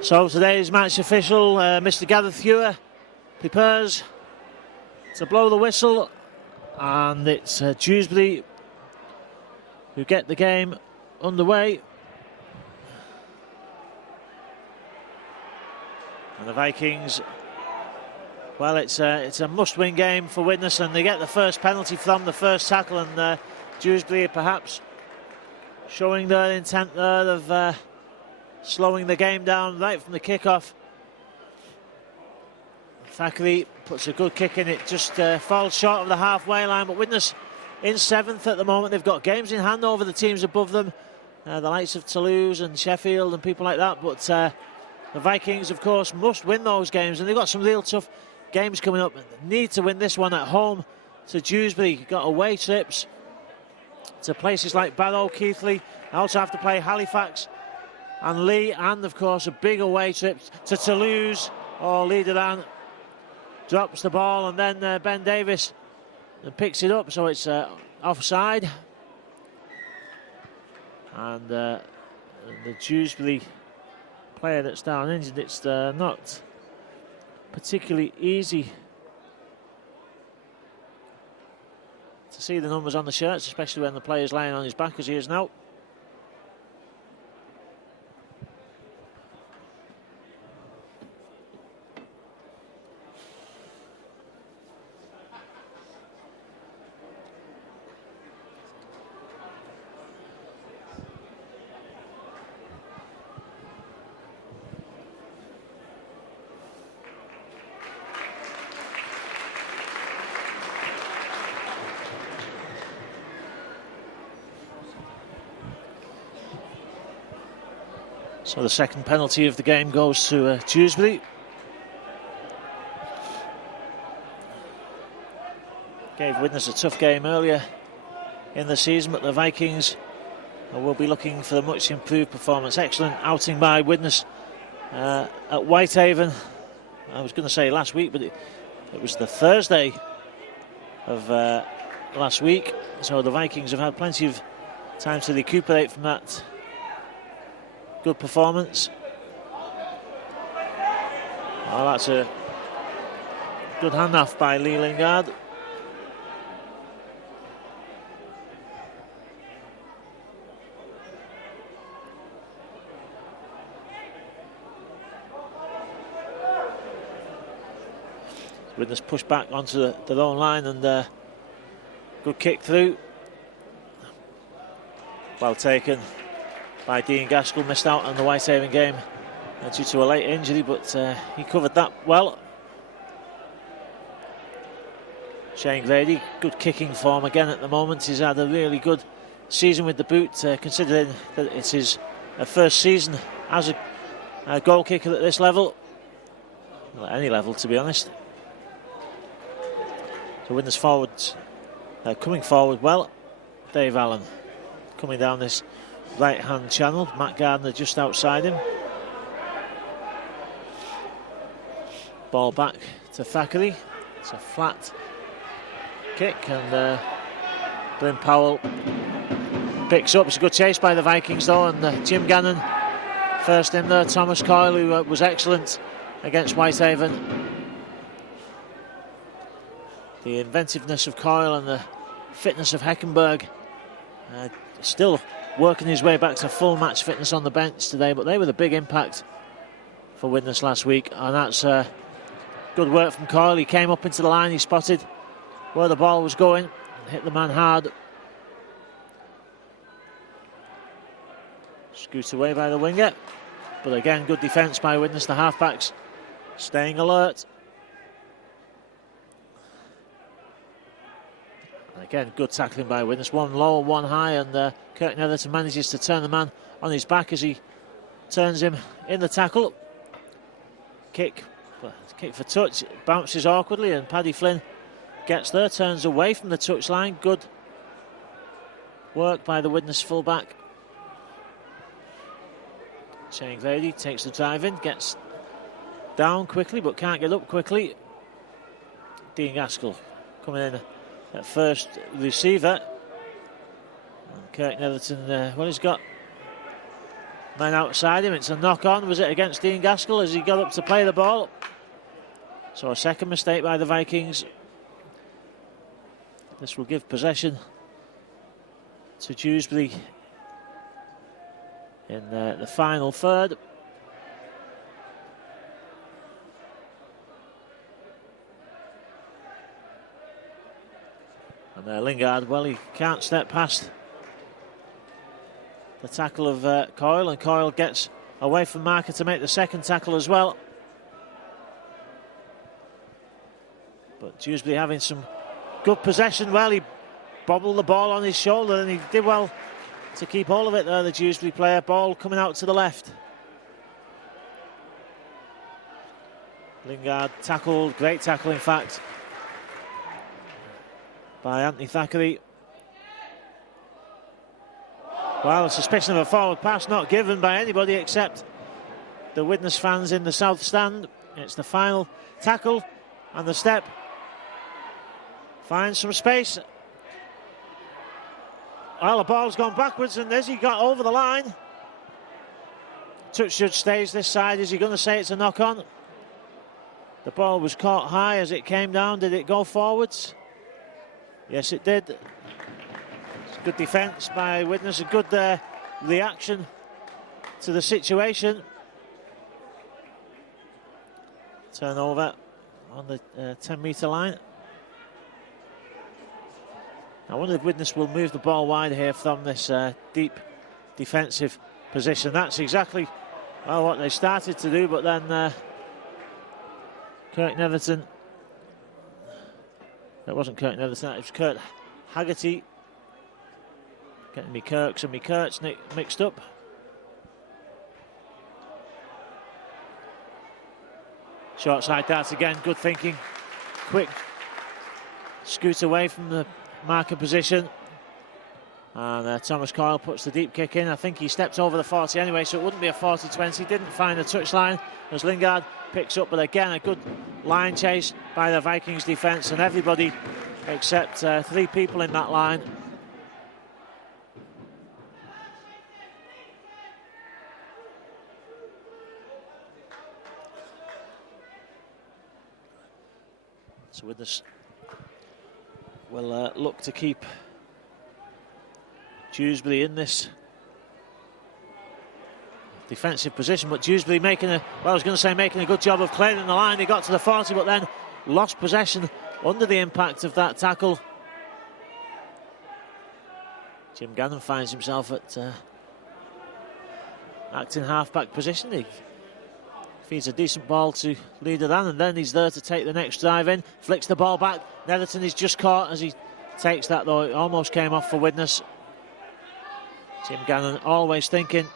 So today's match official, Mr. Gareth Ewer, prepares to blow the whistle, and it's Dewsbury who get the game underway. And the Vikings, well, it's a must-win game for Widnes, and they get the first penalty from the first tackle, and Dewsbury perhaps showing their intent there of slowing the game down right from the kickoff. Thackeray puts a good kick in, it just falls short of the halfway line, but Widnes in 7th at the moment. They've got games in hand over the teams above them, the likes of Toulouse and Sheffield and people like that, but the Vikings, of course, must win those games, and they've got some real tough games coming up. They need to win this one at home to Dewsbury. Got away trips to places like Barrow, Keighley. They also have to play Halifax and Lee, and of course a big away trip to Toulouse. Lee Duran drops the ball, and then Ben Davis picks it up, so it's offside. And the Dewsbury player that's down injured, it's not particularly easy to see the numbers on the shirts, especially when the player's lying on his back as he is now. So the second penalty of the game goes to Dewsbury. Gave Widnes a tough game earlier in the season, but the Vikings will be looking for a much improved performance. Excellent outing by Widnes at Whitehaven. I was going to say last week, but it was the Thursday of last week, so the Vikings have had plenty of time to recuperate from that good performance. Oh, that's a good handoff by Lee Lingard. Widnes pushed back onto their own line, and good kick through. Well taken by Dean Gaskell. Missed out on the Whitehaven game due to a late injury, but he covered that well. Shane Grady, good kicking form again at the moment. He's had a really good season with the boot, considering that it's his first season as a goal kicker at this level. Well, at any level, to be honest. So Widnes forwards coming forward well. Dave Allen coming down this right hand channel. Matt Gardner just outside him. Ball back to Thackeray. It's a flat kick, and Bryn Powell picks up. It's a good chase by the Vikings though, and Jim Gannon first in there. Thomas Coyle, who was excellent against Whitehaven. The inventiveness of Coyle and the fitness of Heckenberg, still working his way back to full match fitness on the bench today, but they were the big impact for Widnes last week, and that's good work from Coyle. He came up into the line, he spotted where the ball was going, and hit the man hard. Scooted away by the winger, but again good defence by Widnes. The halfbacks staying alert. And again, good tackling by Widnes. One low, one high, and Kirk Netherton manages to turn the man on his back as he turns him in the tackle. Kick for touch, it bounces awkwardly, and Paddy Flynn gets there, turns away from the touchline. Good work by the Widnes fullback. Shane Grady takes the drive in, gets down quickly but can't get up quickly. Dean Gaskell coming in at first receiver. And Kirk Netherton, well, he's got men outside him. It's a knock-on. Was it against Dean Gaskell as he got up to play the ball? So a second mistake by the Vikings. This will give possession to Dewsbury in the final third. And Lingard, well, he can't step past the tackle of Coyle, and Coyle gets away from marker to make the second tackle as well. But Dewsbury having some good possession. Well, he bobbled the ball on his shoulder and he did well to keep hold of it there, the Dewsbury player. Ball coming out to the left. Lingard tackled, great tackle in fact, by Anthony Thackeray. Well, a suspicion of a forward pass not given by anybody except the Widnes fans in the south stand. It's the final tackle and the step. Finds some space. Well, the ball's gone backwards and as he got over the line. Touch judge stays this side. Is he going to say it's a knock-on? The ball was caught high as it came down. Did it go forwards? Yes, it did. It's good defence by Widnes. A good reaction to the situation. Turnover on the 10-metre line. I wonder if Widnes will move the ball wide here from this deep defensive position. That's exactly what they started to do, but then Kirk Netherton, it wasn't Kirk Netherton, it was Kurt Haggerty, getting me Kirks and me Kurtz mixed up. Short side dart again, good thinking, quick scoot away from the marker position, and Thomas Coyle puts the deep kick in. I think he stepped over the 40 anyway, so it wouldn't be a 40-20. Didn't find the touchline as Lingard picks up, but again a good line chase by the Vikings defence, and everybody except 3 people in that line. So with this, we'll look to keep Dewsbury in this defensive position, but Dewsbury making a good job of clearing the line. He got to the 40 but then lost possession under the impact of that tackle. Jim Gannon finds himself at acting half-back position. He feeds a decent ball to Leader Dan, and then he's there to take the next drive in. Flicks the ball back. Netherton is just caught as he takes that, though. It almost came off for Widnes. Jim Gannon always thinking.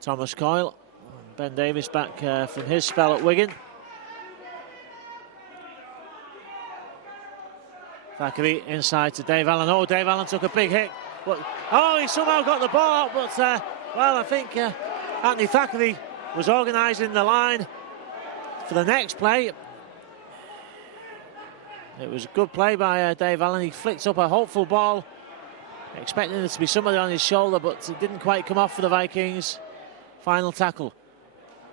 Thomas Coyle. Ben Davies back from his spell at Wigan. Thackeray inside to Dave Allen. Oh, Dave Allen took a big hit. But, he somehow got the ball out, but, I think Anthony Thackeray was organising the line for the next play. It was a good play by Dave Allen. He flicked up a hopeful ball, expecting there to be somebody on his shoulder, but it didn't quite come off for the Vikings. Final tackle.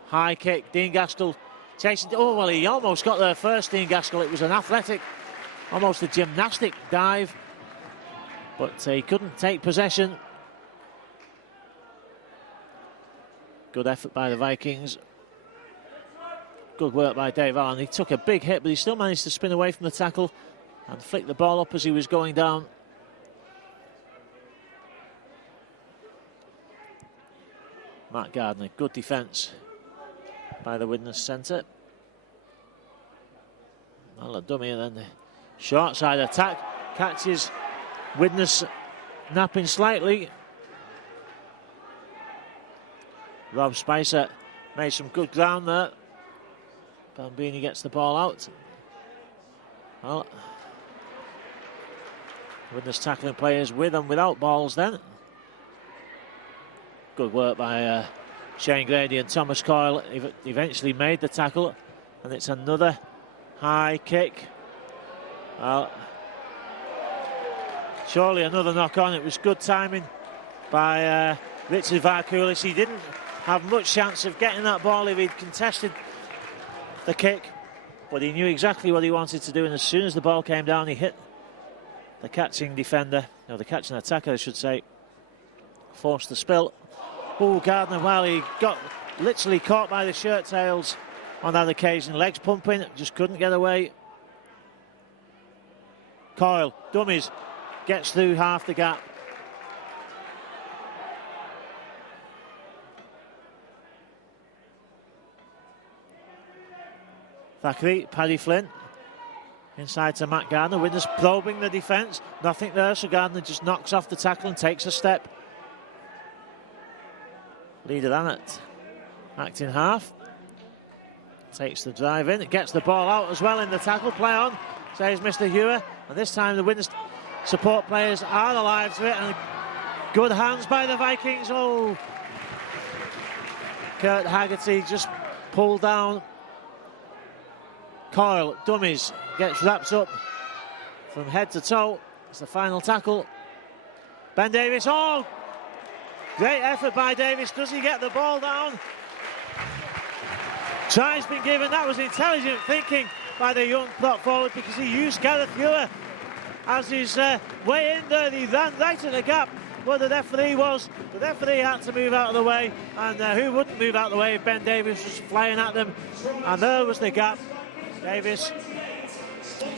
High kick. Dean Gaskell chasing. Oh, well, he almost got there first, Dean Gaskell. It was an athletic, almost a gymnastic dive, but he couldn't take possession. Good effort by the Vikings. Good work by Dave Allen. He took a big hit, but he still managed to spin away from the tackle and flick the ball up as he was going down. Matt Gardner, good defence by the Widnes centre. Well, a dummy, and then the short side attack catches Widnes napping slightly. Rob Spicer made some good ground there. Bambini gets the ball out. Well, Widnes tackling players with and without balls then. Good work by Shane Grady, and Thomas Coyle eventually made the tackle, and it's another high kick. Well, Surely another knock on. It was good timing by Richard Varkulis. He didn't have much chance of getting that ball if he'd contested the kick, but he knew exactly what he wanted to do, and as soon as the ball came down, he hit the catching defender, no, the catching attacker I should say, forced the spill. Oh, Gardner, well, he got literally caught by the shirt tails on that occasion, legs pumping, just couldn't get away. Coyle, dummies, gets through half the gap. Thackeray, Paddy Flynn, inside to Matt Gardner. Widnes probing the defence, nothing there, so Gardner just knocks off the tackle and takes a step. Leader Annett, acting half, takes the drive in, it gets the ball out as well in the tackle. Play on, says Mr. Hewer, and this time the Widnes support players are alive to it, and good hands by the Vikings. Oh, Kurt Haggerty just pulled down. Coyle, dummies, gets wrapped up from head to toe. It's the final tackle. Ben Davies, oh, great effort by Davies. Does he get the ball down? Try's been given. That was intelligent thinking by the young prop forward, because he used Gareth Hewer as his way in there. He ran right at the gap where the referee had to move out of the way, and who wouldn't move out of the way if Ben Davies was flying at them? And there was the gap. Davies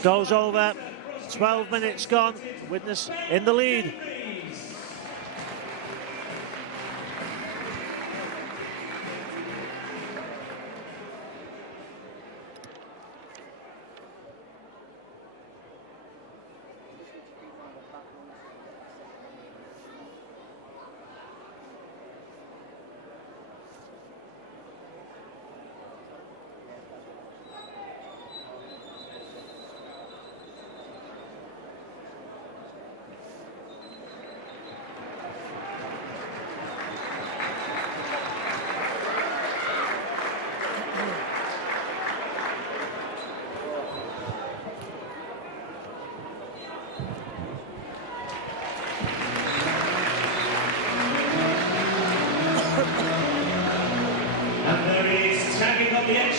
goes over. 12 minutes gone. Widnes in the lead.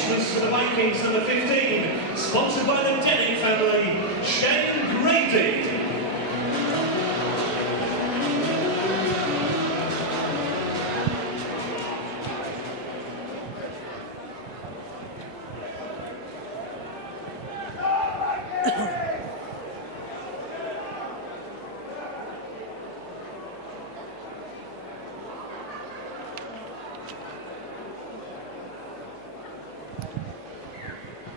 For the Vikings, number 15, sponsored by the Denning family, Shane Grady.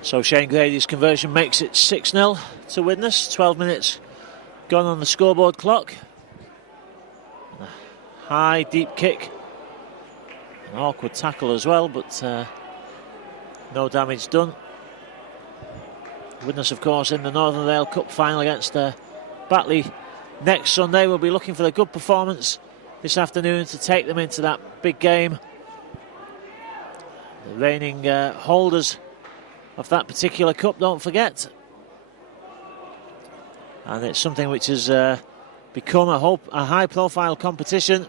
So Shane Grady's conversion makes it 6-0 to Widnes. 12 minutes gone on the scoreboard clock. A high, deep kick. An awkward tackle as well, but no damage done. Widnes, of course, in the Northern Rail Cup final against Batley next Sunday. We'll be looking for a good performance this afternoon to take them into that big game. The reigning holders of that particular cup, don't forget. And it's something which has become a high-profile competition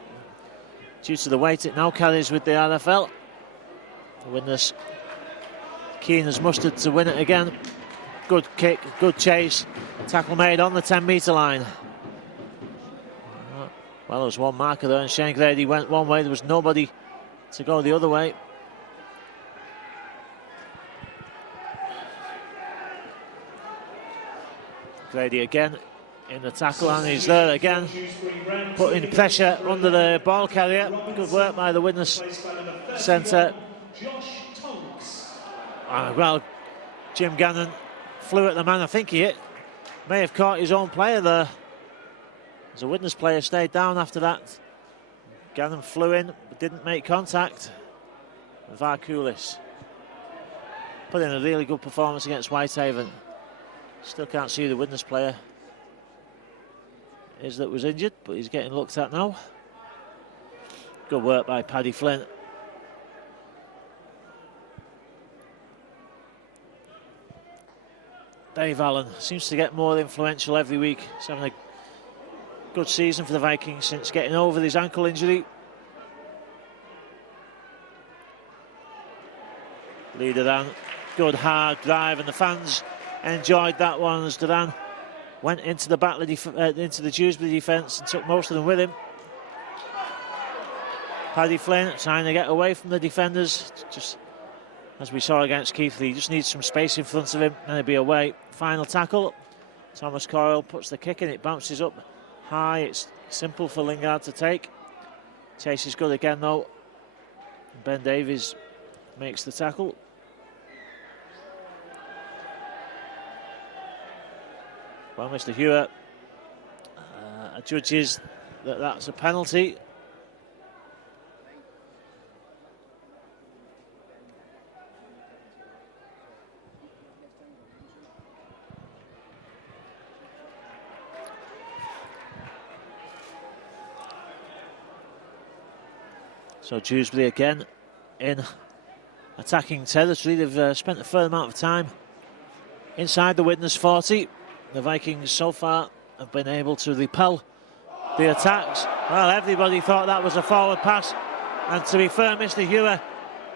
due to the weight it now carries with the RFL. Widnes keen as mustard to win it again. Good kick, good chase, tackle made on the 10-metre line. Well, there was one marker there, and Shane Grady went one way. There was nobody to go the other way. Grady again in the tackle, and he's there again, putting pressure under the ball carrier. Good work by the Widnes centre. Well, Jim Gannon flew at the man. I think he may have caught his own player there. As a Widnes player stayed down after that. Gannon flew in, but didn't make contact. Varkulis put in a really good performance against Whitehaven. Still can't see the Widnes player is that was injured, but he's getting looked at now. Good work by Paddy Flynn. Dave Allen seems to get more influential every week. He's having a good season for the Vikings since getting over his ankle injury. Lee Duran, good hard drive, and the fans enjoyed that one as Duran went into the battle into the Dewsbury defence and took most of them with him. Paddy Flynn trying to get away from the defenders, just as we saw against Keithley. He just needs some space in front of him and he'll be away. Final tackle. Thomas Coyle puts the kick in, it bounces up high. It's simple for Lingard to take. Chase is good again though. Ben Davies makes the tackle. Well, Mr. Hewer judges that that's a penalty. So Dewsbury again in attacking territory. They've spent a fair amount of time inside the Widnes 40. The Vikings so far have been able to repel the attacks. Well, everybody thought that was a forward pass. And to be fair, Mr. Hewer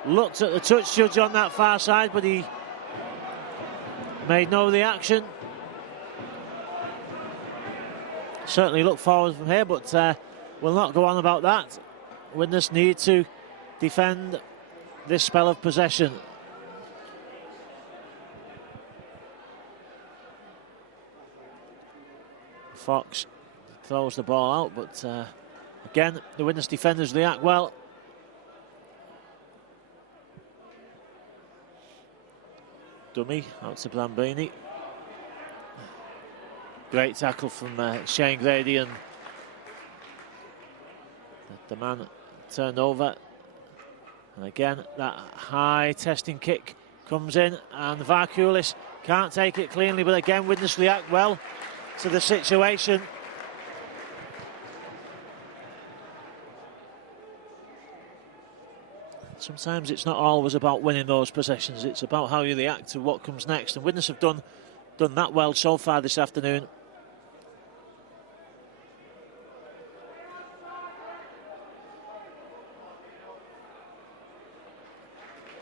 looked at the touch judge on that far side, but he made no reaction. Certainly looked forward from here, but we'll not go on about that. Widnes need to defend this spell of possession. Fox throws the ball out, but again, the Widnes defenders react well. Dummy out to Brambini. Great tackle from Shane Grady, and the man turned over. And again, that high testing kick comes in, and Varkulis can't take it cleanly, but again, Widnes react well to the situation. Sometimes it's not always about winning those possessions, it's about how you react to what comes next, and Widnes have done that well so far this afternoon.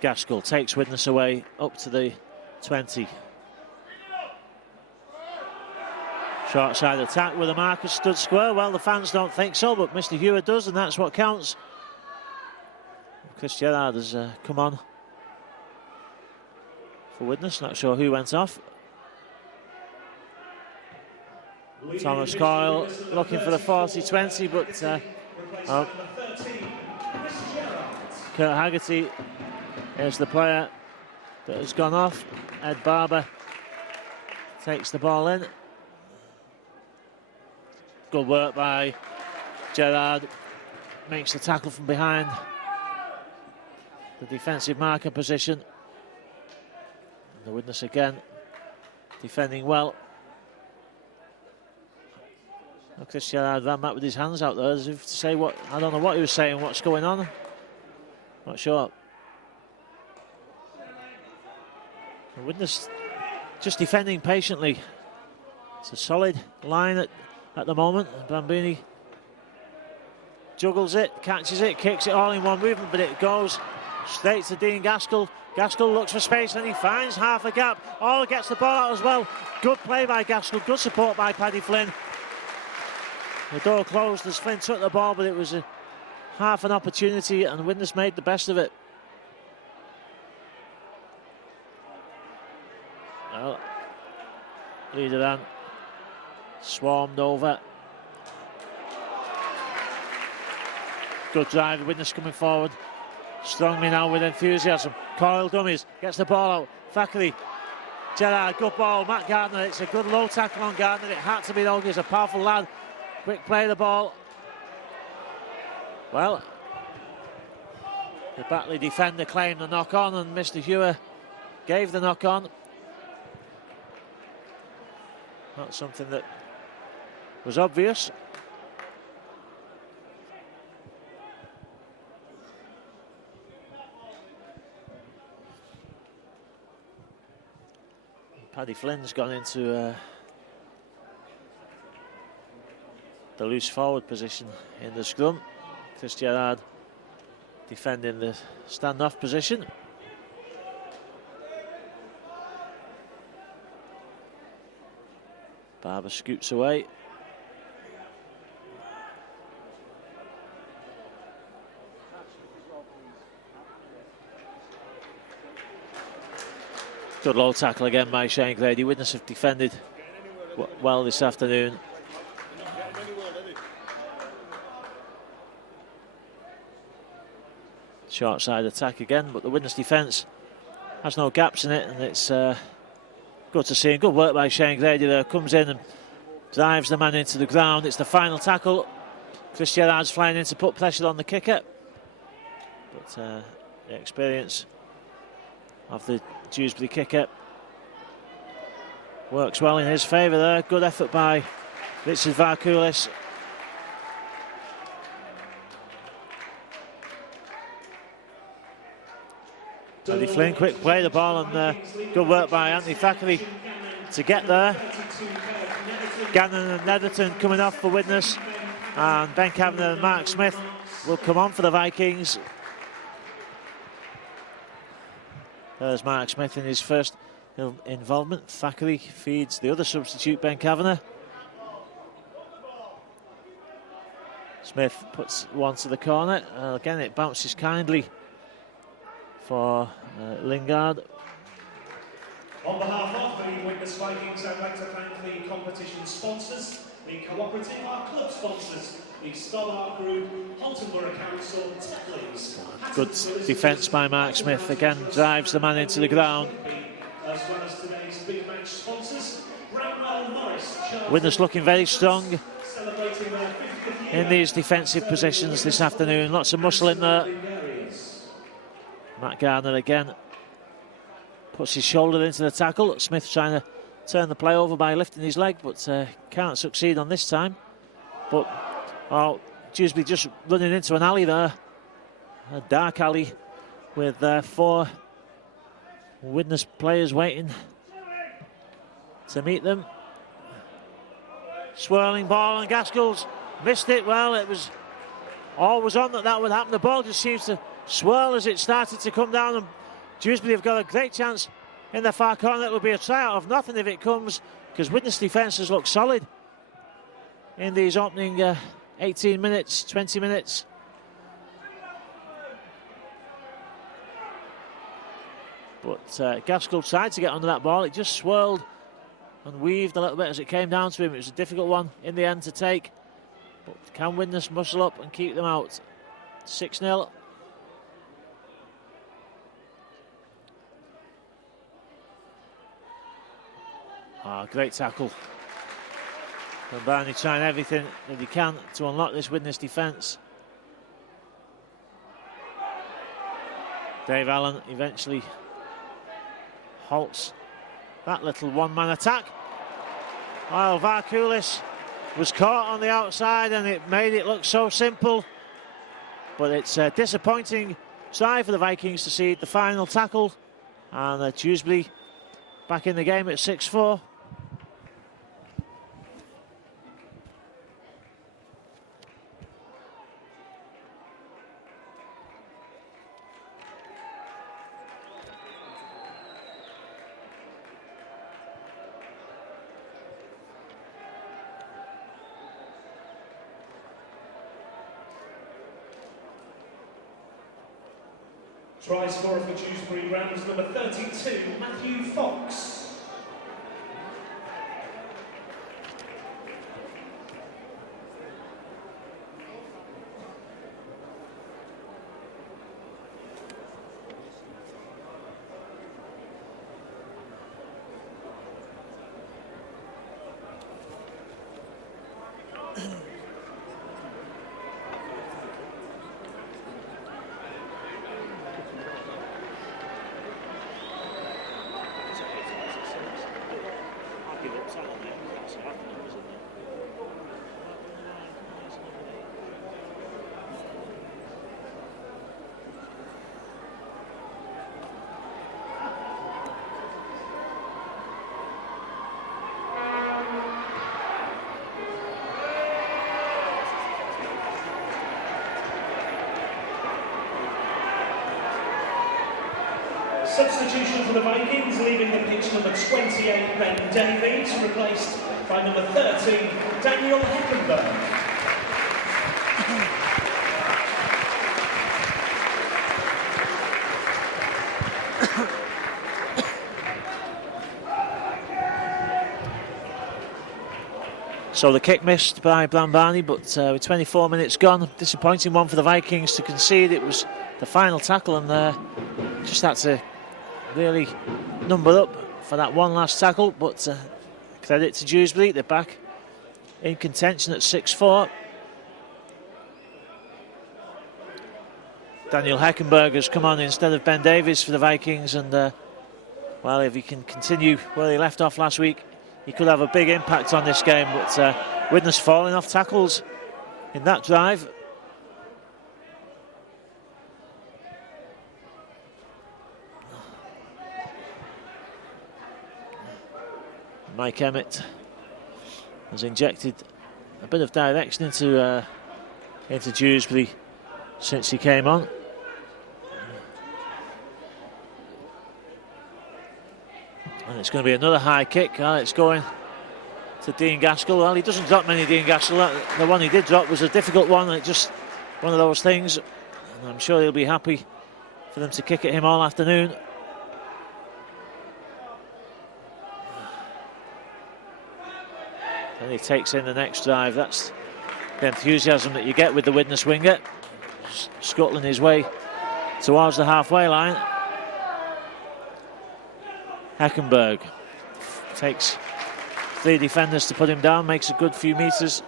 Gaskell takes Widnes away up to the 20. Short side attack with the marker stood square. Well, the fans don't think so, but Mr. Hewer does, and that's what counts. Chris Gerrard has come on for Widnes. Not sure who went off. Thomas Coyle looking for the 40-20, but Kurt Haggerty is the player that has gone off. Ed Barber takes the ball in. Good work by Gerrard. Makes the tackle from behind the defensive marker position. And the Widnes again defending well. Well, Chris Gerrard ran back with his hands out there as if to say what, I don't know what he was saying, what's going on. Not sure. The Widnes just defending patiently. It's a solid line at the moment. Brambini juggles it, catches it, kicks it all in one movement, but it goes straight to Dean Gaskell. Gaskell looks for space and he finds half a gap. Oh, gets the ball out as well. Good play by Gaskell, good support by Paddy Flynn. The door closed as Flynn took the ball, but it was half an opportunity and Widnes made the best of it. Well, Lee Duran swarmed over. Good drive, Widnes coming forward strongly now with enthusiasm. Coyle dummies, gets the ball out. Thackeray, Gerrard, good ball. Matt Gardner, it's a good low tackle on Gardner. It had to be though, he's a powerful lad. Quick play the ball. Well, the Batley defender claimed the knock on and Mr. Hewer gave the knock on. Not something that was obvious. Paddy Flynn's gone into the the loose forward position in the scrum. Chris Gerrard defending the standoff position. Barber scoops away. Good low tackle again by Shane Grady. Widnes have defended well this afternoon. Short side attack again, but the Widnes defence has no gaps in it, and it's good to see. Good work by Shane Grady there. Comes in and drives the man into the ground. It's the final tackle. Chris Gerrard's flying in to put pressure on the kicker, but the experience of the Dewsbury kicker works well in his favour there. Good effort by Richard Varkulis. Andy Flynn, quick play the ball, and good work by Anthony Thackeray to get there. Gannon and Netherton coming off for Widnes, and Ben Kavanagh and Mark Smith will come on for the Vikings. There's Mark Smith in his first involvement. Thackeray feeds the other substitute, Ben Kavanagh. Smith puts one to the corner. Again, it bounces kindly for Lingard. On behalf of the Widnes Vikings, I'd like to thank the competition sponsors, the cooperative, our club sponsors, the Stollark Group, Haltonborough Council, Tetlings. Good defence by Mark Smith. Again, drives the man into the ground. As well as today's big match sponsors, Bramwell Morris. Widnes looking very strong Celebrating their 50th year. in these defensive positions this afternoon. Lots of muscle in there. Matt Gardner again puts his shoulder into the tackle. Smith trying to turn the play over by lifting his leg, but can't succeed on this time. But Dewsbury just running into an alley there, a dark alley with 4 Widnes players waiting to meet them. Swirling ball, and Gaskell's missed it. Well, it was always on that would happen. The ball just seems to swirl as it started to come down, and Dewsbury have got a great chance in the far corner. It will be a try out of nothing if it comes, because Widnes defences look solid in these opening 18 minutes, 20 minutes. But Gaskell tried to get under that ball. It just swirled and weaved a little bit as it came down to him. It was a difficult one in the end to take, but can Widnes muscle up and keep them out? 6-0. Great tackle. And Barney trying everything that he can to unlock this Widnes defence. Dave Allen eventually halts that little one-man attack. While Varkulis was caught on the outside, and it made it look so simple. But it's a disappointing try for the Vikings to cede the final tackle. And Dewsbury back in the game at 6-4. Try scorer for Dewsbury Rams, number 32, Matthew Fox. Substitution for the Vikings, leaving the pitch number 28, Ben Davies, replaced by number 13, Daniel Heckenberg. So the kick missed by Blambarni, but with 24 minutes gone, disappointing one for the Vikings to concede. It was the final tackle, and just had to really number up for that one last tackle. But credit to Dewsbury, they're back in contention at 6-4. Daniel Heckenberg has come on instead of Ben Davies for the Vikings, and well, if he can continue where he left off last week, he could have a big impact on this game. But Widnes falling off tackles in that drive. Mike Emmett has injected a bit of direction into Dewsbury since he came on. And it's going to be another high kick. It's going to Dean Gaskell. Well, he doesn't drop many, Dean Gaskell. The one he did drop was a difficult one, and it's just one of those things. And I'm sure he'll be happy for them to kick at him all afternoon. And he takes in the next drive. That's the enthusiasm that you get with the Widnes winger, scuttling his way towards the halfway line. Heckenberg takes 3 defenders to put him down, makes a good few metres.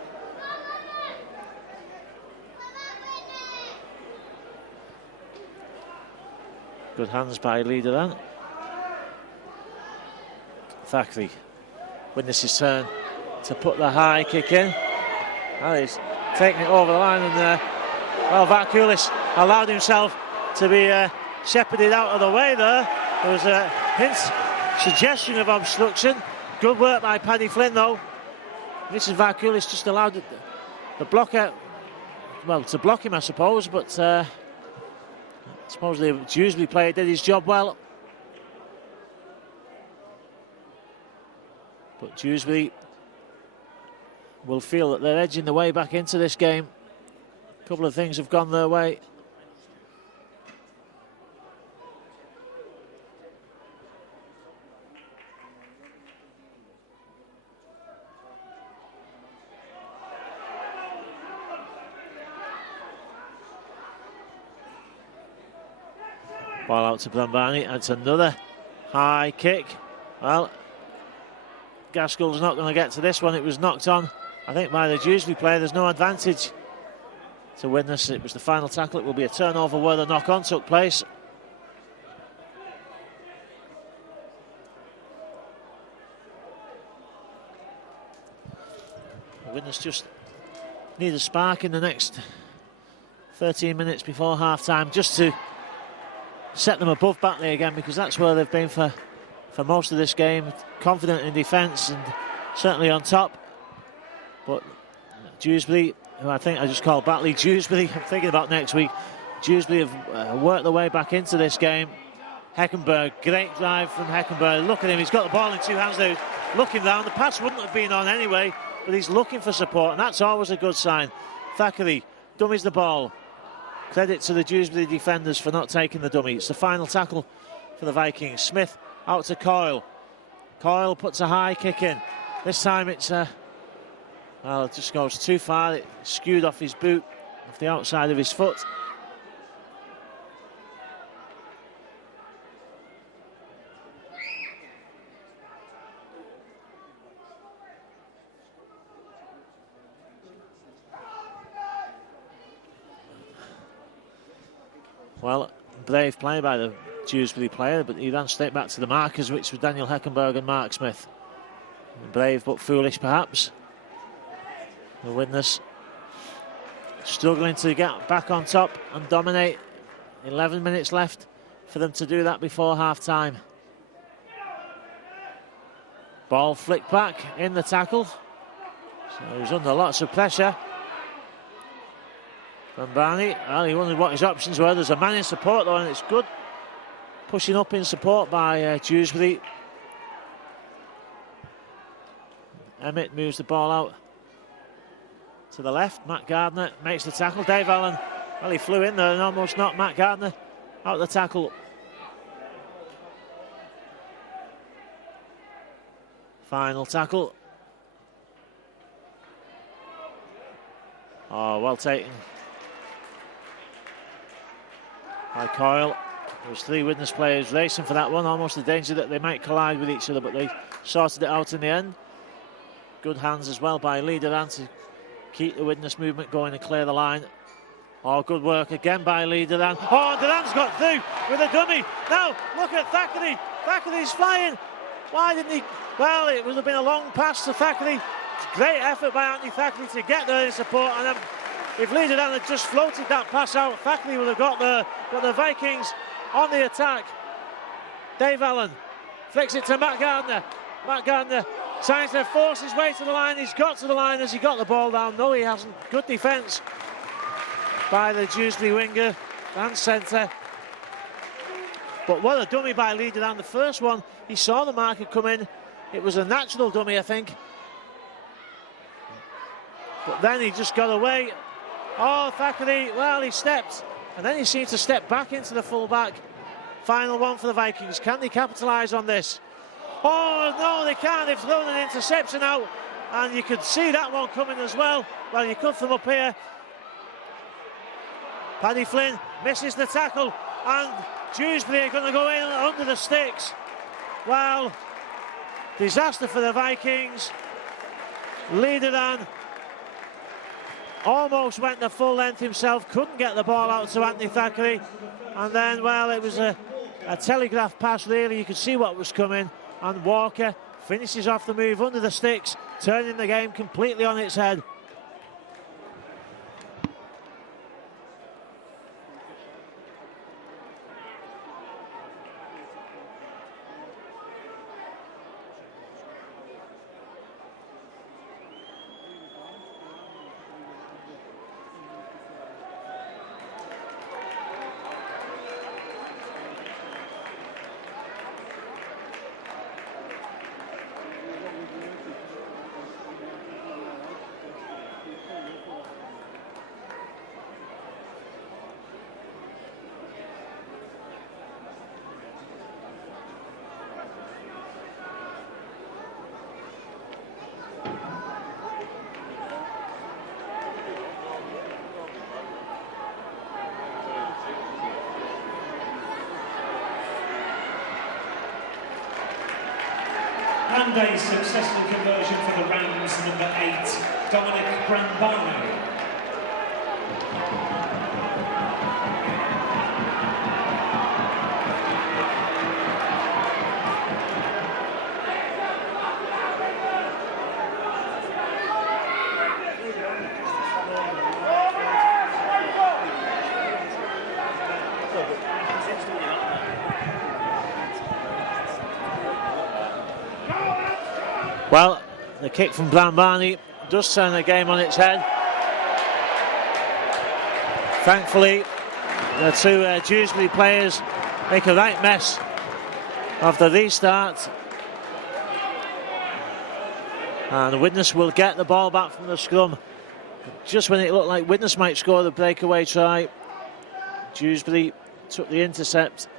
Good hands by leader then. Thackeray. Widnes' turn to put the high kick in. Well, he's taking it over the line, and well, Varkulis allowed himself to be shepherded out of the way there. There was a hint, suggestion of obstruction. Good work by Paddy Flynn though. This is Varkulis just allowed the blocker, well, to block him I suppose, but I suppose the Dewsbury player did his job well. But Dewsbury will feel that they're edging the way back into this game. A couple of things have gone their way. Ball out to Blambarni. It's another high kick. Well, Gaskell's not going to get to this one. It was knocked on, I think, by the Dewsbury player. There's no advantage to Widnes. It was the final tackle. It will be a turnover where the knock-on took place. Widnes just need a spark in the next 13 minutes before half-time, just to set them above Batley again, because that's where they've been for most of this game. Confident in defence and certainly on top. But Dewsbury, who I think I just called Batley Dewsbury, I'm thinking about next week. Dewsbury have worked their way back into this game. Heckenberg, great drive from Heckenberg. Look at him, he's got the ball in 2 hands now, looking down. The pass wouldn't have been on anyway, but he's looking for support, and that's always a good sign. Thackeray dummies the ball. Credit to the Dewsbury defenders for not taking the dummy. It's the final tackle for the Vikings. Smith out to Coyle. Coyle puts a high kick in. This time it's well, it just goes too far. It skewed off his boot, off the outside of his foot. Well, brave play by the Dewsbury player, but he ran straight back to the markers, which was Daniel Heckenberg and Mark Smith. Brave but foolish, perhaps. The Widnes struggling to get back on top and dominate. 11 minutes left for them to do that before half-time. Ball flicked back in the tackle. So he was under lots of pressure. Blambarni, well, he wondered what his options were. There's a man in support though, and it's good pushing up in support by Dewsbury. Emmett moves the ball out to the left. Matt Gardner makes the tackle. Dave Allen, well, he flew in there and almost knocked Matt Gardner out of the tackle. Final tackle. Oh, well taken by Coyle. There was 3 Widnes players racing for that one, almost the danger that they might collide with each other, but they sorted it out in the end. Good hands as well by Lee Duran to keep the Widnes movement going and clear the line. Oh, good work again by Lee Duran. Oh, Duran's got through with a dummy. Now, look at Thackeray. Thackeray's flying. Why didn't he? Well, it would have been a long pass to Thackeray. Great effort by Anthony Thackeray to get there in support. And then if Lee Duran had just floated that pass out, Thackeray would have got there. But the Vikings on the attack. Dave Allen flicks it to Matt Gardner. Matt Gardner tries to force his way to the line. He's got to the line as he got the ball down. No, he hasn't. Good defence by the Dewsbury winger and centre. But what a dummy by Lee Duran. The first one, he saw the marker come in. It was a natural dummy, I think. But then he just got away. Oh, Thackeray, well, he stepped. And then he seemed to step back into the full-back. Final one for the Vikings. Can they capitalise on this? Oh, no, they can't. They've thrown an interception out. And you could see that one coming as well. Well, you could from up here. Paddy Flynn misses the tackle. And Dewsbury are going to go in under the sticks. Well, disaster for the Vikings. Lee Duran almost went the full length himself, couldn't get the ball out to Anthony Thackeray. And then, well, it was a telegraph pass, really. You could see what was coming. And Walker finishes off the move under the sticks, turning the game completely on its head. And a successful conversion for the Rams, number 8, Dominic Brambano. Well, the kick from Brambani does turn the game on its head. Thankfully, the 2 Dewsbury players make a right mess of the restart. And Widnes will get the ball back from the scrum. Just when it looked like Widnes might score the breakaway try, Dewsbury took the intercept.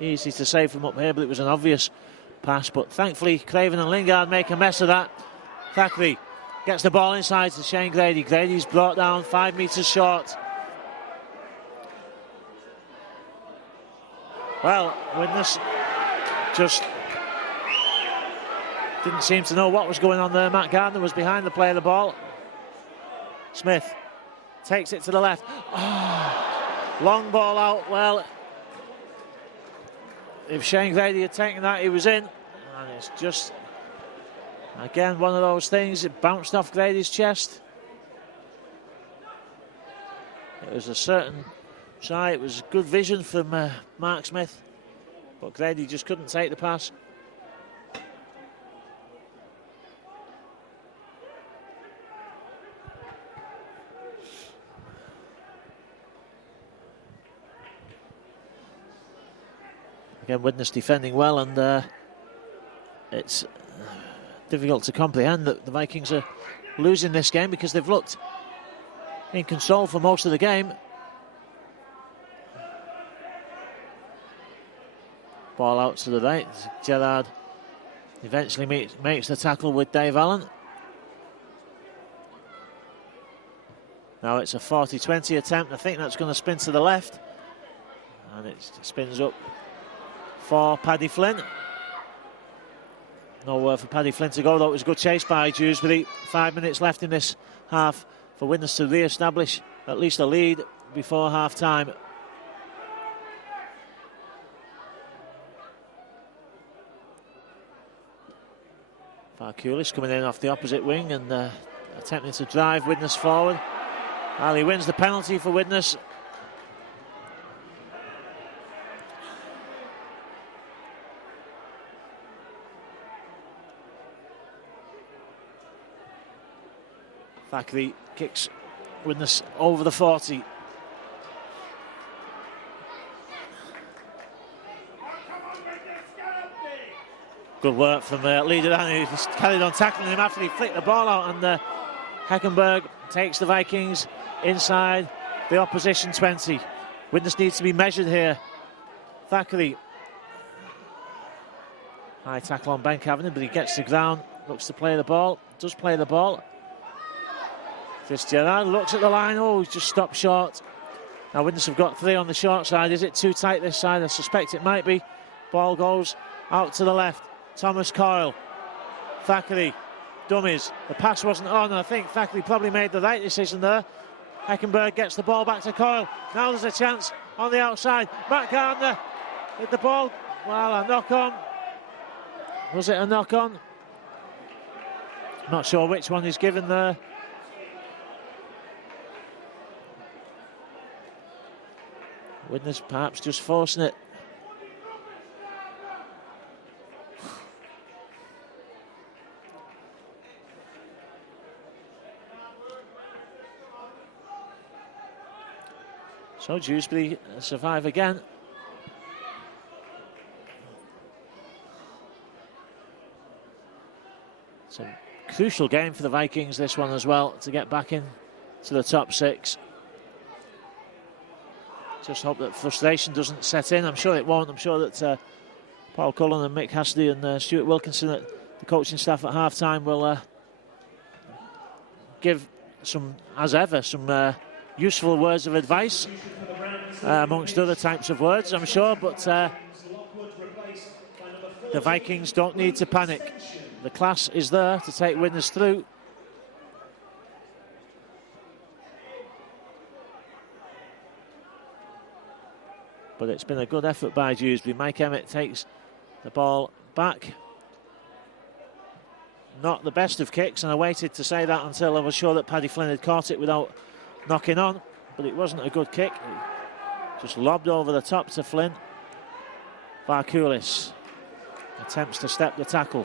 Easy to say from up here, but it was an obvious pass. But thankfully, Craven and Lingard make a mess of that. Thackeray gets the ball inside to Shane Grady. Grady's brought down 5 metres short. Well, Widnes just didn't seem to know what was going on there. Matt Gardner was behind the play of the ball. Smith takes it to the left. Oh, long ball out. Well, if Shane Grady had taken that, he was in. And it's just, again, one of those things. It bounced off Grady's chest. It was a certain try. It was good vision from Mark Smith. But Grady just couldn't take the pass. Again, Widnes defending well, and it's difficult to comprehend that the Vikings are losing this game because they've looked in control for most of the game. Ball out to the right. Gerrard eventually makes the tackle with Dave Allen. Now it's a 40-20 attempt. I think that's going to spin to the left. And it spins up for Paddy Flynn. Nowhere for Paddy Flynn to go, though. It was a good chase by Dewsbury. 5 minutes left in this half for Widnes to re-establish at least a lead before half-time. Farkulis coming in off the opposite wing and attempting to drive Widnes forward. Well, he wins the penalty for Widnes. Thackeray kicks Widnes over the 40. Good work from leader Danny, who just carried on tackling him after he flicked the ball out, and Heckenberg takes the Vikings inside the opposition 20. Widnes needs to be measured here. Thackeray. High tackle on Ben Kavanagh, but he gets to the ground, looks to play the ball, does play the ball. Gerrard looks at the line, oh, he's just stopped short. Now Widnes have got 3 on the short side. Is it too tight this side? I suspect it might be. Ball goes out to the left. Thomas Coyle. Thackeray. Dummies. The pass wasn't on. I think Thackeray probably made the right decision there. Heckenberg gets the ball back to Coyle. Now there's a chance on the outside. Matt Gardner with the ball. Well, a knock on. Was it a knock on? Not sure which one he's given there. Widnes perhaps just forcing it. So Dewsbury survive again. It's a crucial game for the Vikings, this one as well, to get back in to the top 6. Just hope that frustration doesn't set in. I'm sure it won't. I'm sure that Paul Cullen and Mick Cassidy and Stuart Wilkinson at the coaching staff at half-time will give some, as ever, some useful words of advice, amongst other types of words, I'm sure, but the Vikings don't need to panic. The class is there to take Widnes through. But it's been a good effort by Dewsbury. Mike Emmett takes the ball back. Not the best of kicks, and I waited to say that until I was sure that Paddy Flynn had caught it without knocking on, but it wasn't a good kick. It just lobbed over the top to Flynn. Farkulis attempts to step the tackle.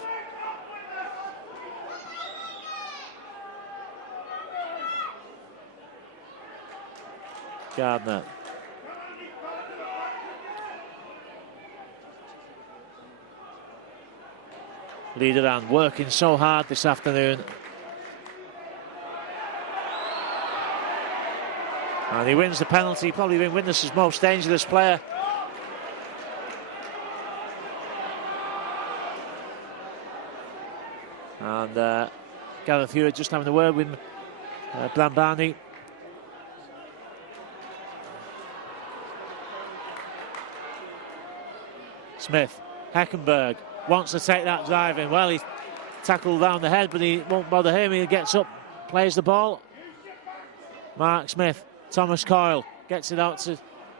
Gardner. Leader and working so hard this afternoon. And he wins the penalty, probably been Widnes' most dangerous player. And Gareth Hewitt just having a word with Blambani. Smith, Heckenberg wants to take that drive in. Well, he's tackled round the head, but he won't bother him. He gets up, plays the ball. Mark Smith, Thomas Coyle gets it out to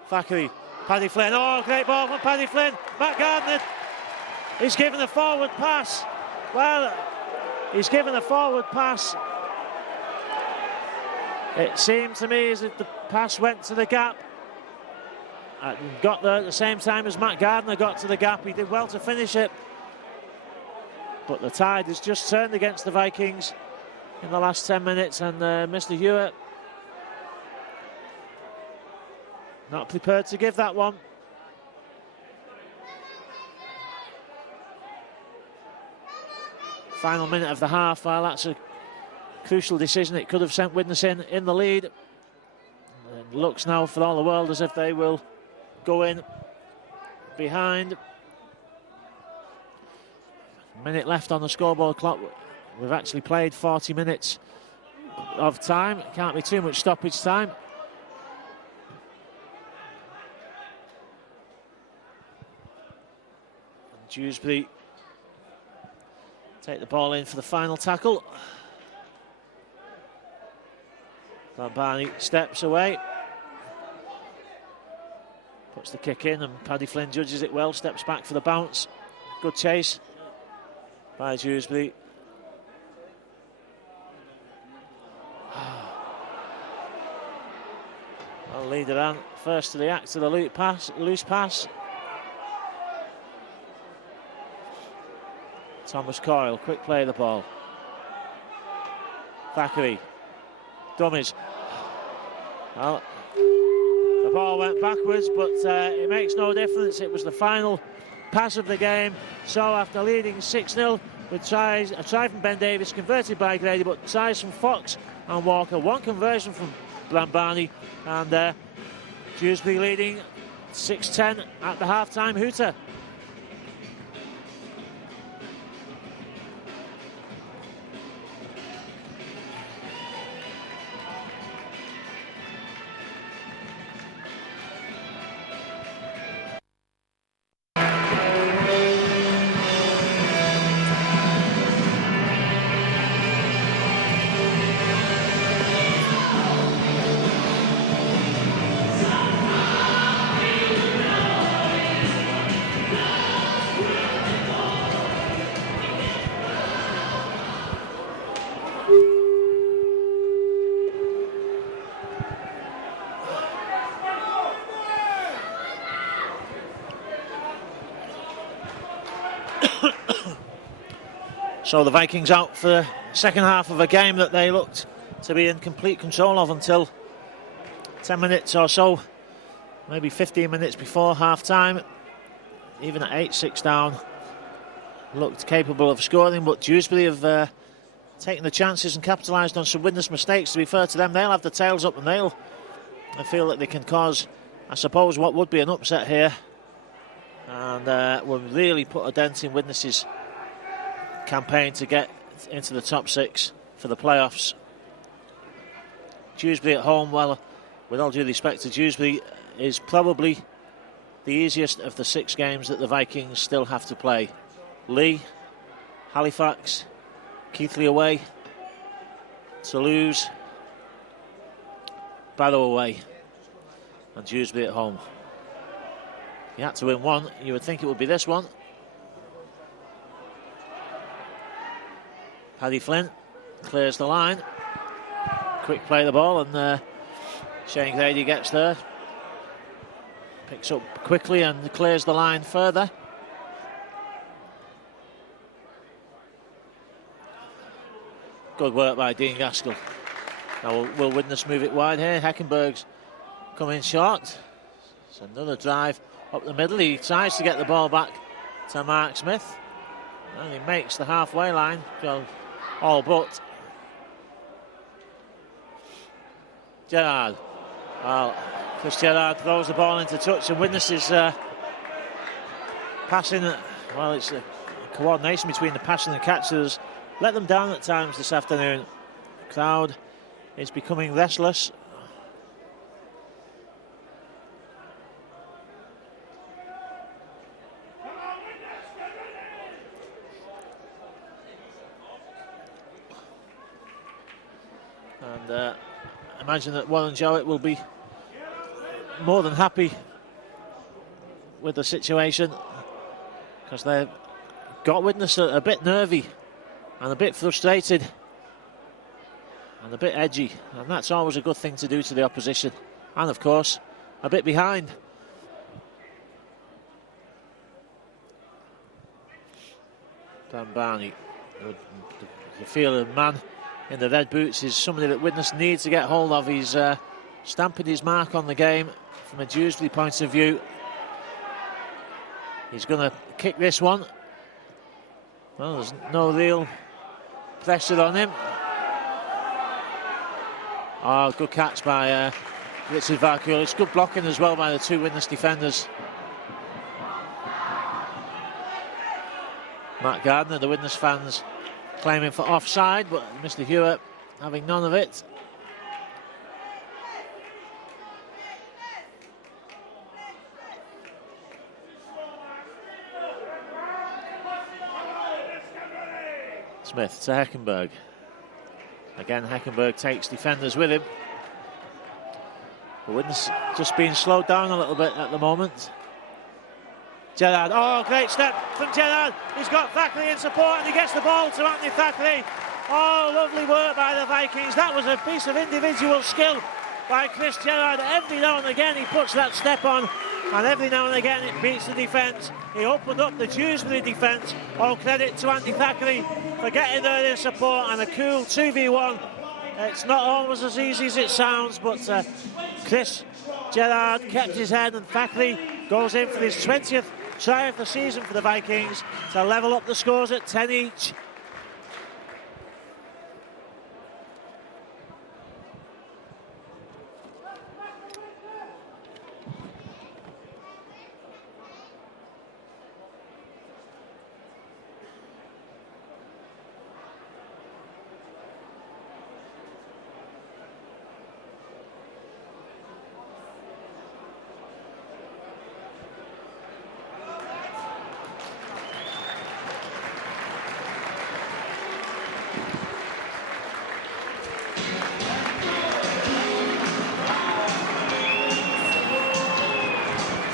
Thackeray. Paddy Flynn, oh, great ball from Paddy Flynn. Matt Gardner, he's given a forward pass. Well, he's given a forward pass. It seemed to me as if the pass went to the gap. Got there at the same time as Matt Gardner got to the gap. He did well to finish it. But the tide has just turned against the Vikings in the last 10 minutes, and Mr. Hewitt not prepared to give that one. Final minute of the half. Well, that's a crucial decision. It could have sent Widnes in the lead. It looks now for all the world as if they will go in behind. Minute left on the scoreboard clock. We've actually played 40 minutes of time. It can't be too much stoppage time. And Dewsbury take the ball in for the final tackle. Barney steps away. Puts the kick in, and Paddy Flynn judges it well, steps back for the bounce. Good chase by Dewsbury. Well, leader on first to the act to the loose pass. Thomas Coyle, quick play of the ball. Thackeray, dummies. Well, the ball went backwards, but it makes no difference. It was the final pass of the game. So after leading 6-0 with tries, a try from Ben Davis converted by Grady, but tries from Fox and Walker, one conversion from Blambani, and Dewsbury leading 6-10 at the half-time hooter. So the Vikings out for the second half of a game that they looked to be in complete control of until 10 minutes or so, maybe 15 minutes before half-time. Even at 8-6 down, looked capable of scoring, but Dewsbury have taken the chances and capitalised on some Widnes mistakes. To be fair to them, they'll have the tails up and I feel that they can cause, I suppose, what would be an upset here, and will really put a dent in Widnes' campaign to get into the top 6 for the playoffs. Dewsbury at home, well, with all due respect to Dewsbury, is probably the easiest of the 6 games that the Vikings still have to play. Lee, Halifax, Keighley away, Toulouse, Barrow away, and Dewsbury at home. You had to win one, you would think it would be this one. Paddy Flynn clears the line. Quick play of the ball, and Shane Grady gets there. Picks up quickly and clears the line further. Good work by Dean Gaskell. Now will Widnes move it wide here? Heckenberg's coming short. It's another drive up the middle. He tries to get the ball back to Mark Smith, and he makes the halfway line. Well, all but. Gerrard. Well, Chris Gerrard throws the ball into touch, and Widnes is passing. Well, it's a coordination between the pass and the catchers. Let them down at times this afternoon. The crowd is becoming restless. And imagine that Warren Jowett will be more than happy with the situation, because they've got Widnes a bit nervy and a bit frustrated and a bit edgy, and that's always a good thing to do to the opposition, and of course a bit behind. Dan Barney, the feeling man in the red boots, is somebody that Widnes needs to get hold of. He's stamping his mark on the game from a Dewsbury point of view. He's going to kick this one. Well, there's no real pressure on him. Oh, good catch by Richard Varkulis. Good blocking as well by the two Widnes defenders. Matt Gardner, the Widnes fans, claiming for offside, but Mr. Hewitt having none of it. Smith to Heckenberg. Again, Heckenberg takes defenders with him. The Widnes just being slowed down a little bit at the moment. Gerrard, oh, great step from Gerrard. He's got Thackeray in support and he gets the ball to Anthony Thackeray. Oh, lovely work by the Vikings. That was a piece of individual skill by Chris Gerrard. Every now and again he puts that step on, and every now and again it beats the defence. He opened up the Dewsbury defence. All credit to Andy Thackeray for getting there in support, and a cool 2v1. It's not always as easy as it sounds, but Chris Gerrard kept his head, and Thackeray goes in for his 20th try of the season for the Vikings to level up the scores at 10 each.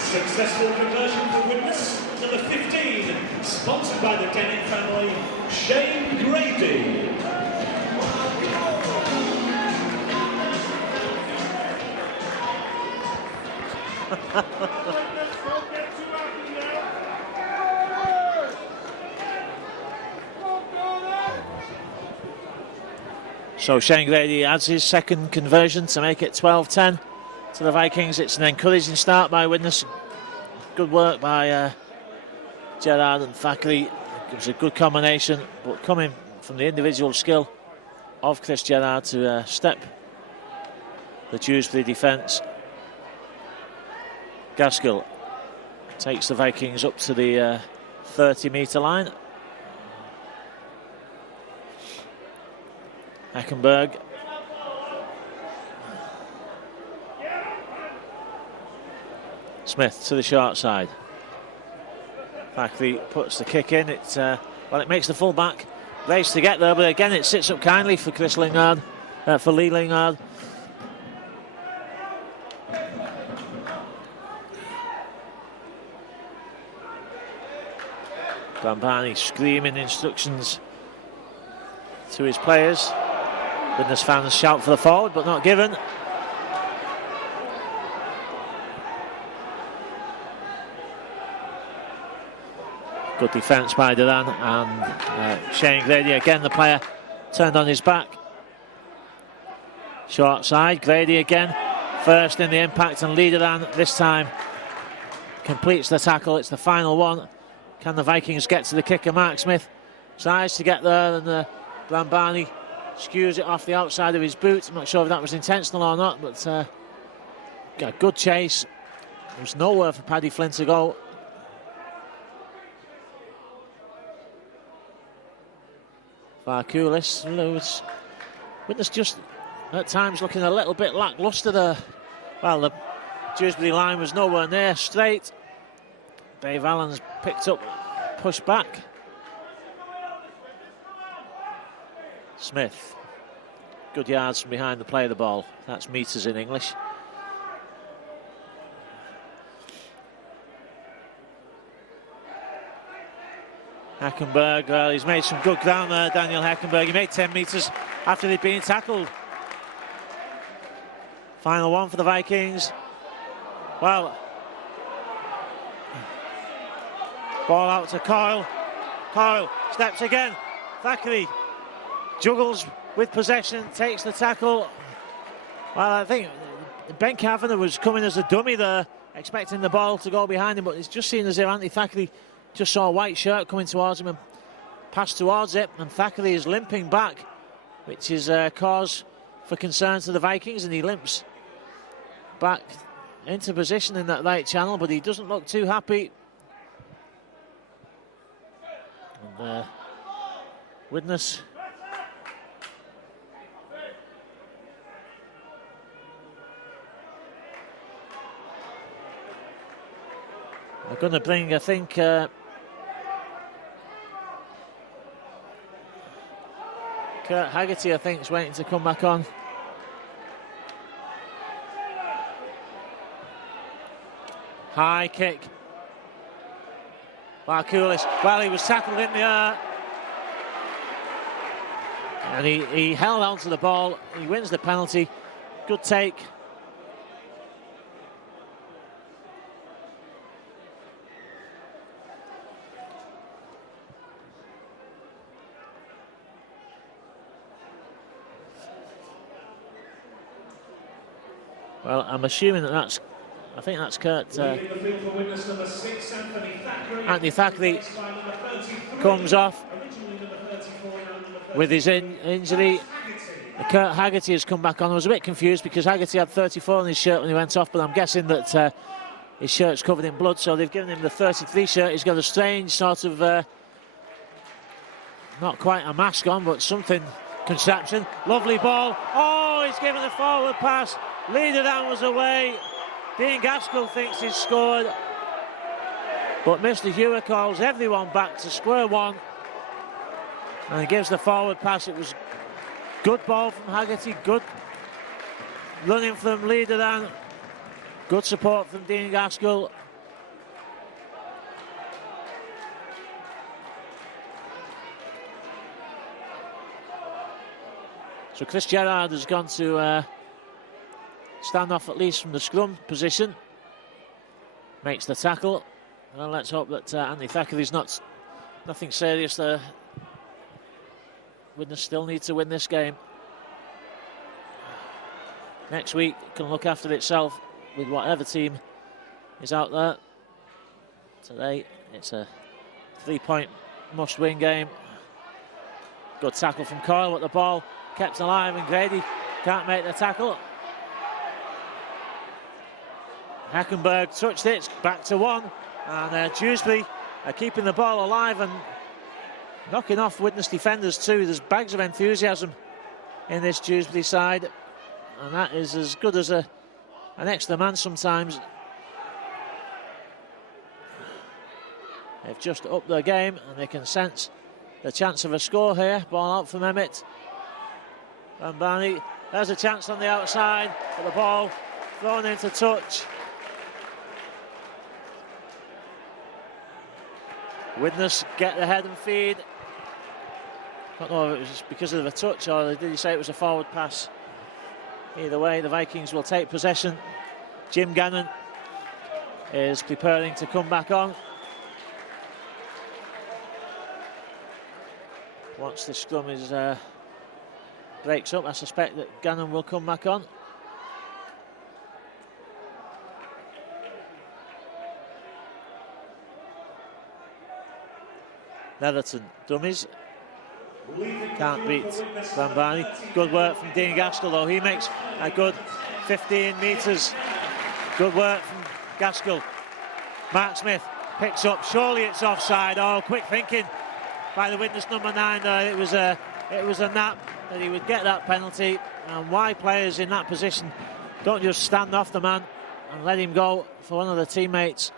Successful conversion for Widnes, number 15, sponsored by the Dennett family, Shane Grady. So Shane Grady adds his second conversion to make it 12-10 to the Vikings. It's an encouraging start by Widnes. Good work by Gerrard and Thackeray. It was a good combination, but coming from the individual skill of Chris Gerrard to step the Dewsbury defence. Gaskell takes the Vikings up to the 30-metre line. Heckenberg. Smith to the short side. Thackeray puts the kick in. It makes the full-back race to get there, but again it sits up kindly for Chris Lingard, for Lee Lingard. Gambani screaming instructions to his players. Widnes fans shout for the forward, but not given. Good defence by Duran, and Shane Grady again, the player turned on his back. Short side, Grady again, first in the impact, and Lee Duran this time completes the tackle. It's the final one. Can the Vikings get to the kicker? Mark Smith tries to get there, and Glambani skews it off the outside of his boot. I'm not sure if that was intentional or not, but got a good chase. There was nowhere for Paddy Flynn to go. Varkulis, Widnes just at times looking a little bit lacklustre there. Well, the Dewsbury line was nowhere near straight. Dave Allen's picked up, pushed back. Smith, good yards from behind the play of the ball. That's metres in English. Heckenberg, well, he's made some good ground there, Daniel Heckenberg. He made 10 metres after they'd been tackled. Final one for the Vikings. Well, ball out to Coyle. Coyle steps again. Thackeray juggles with possession, takes the tackle. Well, I think Ben Kavanagh was coming as a dummy there, expecting the ball to go behind him, but it's just seen as if Anthony Thackeray just saw a white shirt coming towards him and pass towards it, and Thackeray is limping back, which is cause for concern to the Vikings, and he limps back into position in that right channel, but he doesn't look too happy. And Widnes are going to bring, I think, Kurt Haggerty, I think, is waiting to come back on. High kick. Markoulis, well, he was tackled in the air. And he held on to the ball. He wins the penalty. Good take. Well, I'm assuming that I think that's Kurt. Anthony Thackeray comes off with his injury. Kurt Haggerty has come back on. I was a bit confused because Haggerty had 34 on his shirt when he went off, but I'm guessing that his shirt's covered in blood, so they've given him the 33 shirt. He's got a strange sort of, not quite a mask on, but something contraption. Lovely ball. Oh, he's given a forward pass. Leader down was away. Dean Gaskell thinks he's scored, but Mr. Hewer calls everyone back to square one, and he gives the forward pass. It was good ball from Haggerty, good running from Leader down, good support from Dean Gaskell. So Chris Gerrard has gone to stand off at least from the scrum position. Makes the tackle. Well, let's hope that Anthony Thackeray's nothing serious there. Widnes still need to win this game. Next week can look after itself with whatever team is out there. Today it's a 3-point must-win game. Good tackle from Coyle with the ball kept alive, and Grady can't make the tackle. Hackenberg touched it, it's back to one, and Dewsbury are keeping the ball alive and knocking off Widnes defenders too. There's bags of enthusiasm in this Dewsbury side, and that is as good as an extra man sometimes. They've just upped their game and they can sense the chance of a score here. Ball out from Emmett. And Barney, there's a chance on the outside, but the ball thrown into touch. Widnes get the head and feed. Don't know if it was because of a touch or did he say it was a forward pass. Either way, the Vikings will take possession. Jim Gannon is preparing to come back on. Once the scrum is breaks up, I suspect that Gannon will come back on. Netherton dummies. Can't beat Van Barney. Good work from Dean Gaskell, though. He makes a good 15 metres. Good work from Gaskell. Mark Smith picks up. Surely it's offside. Oh, quick thinking by the Widnes number 9 there. It was a nap that he would get that penalty. And why players in that position don't just stand off the man and let him go for one of the teammates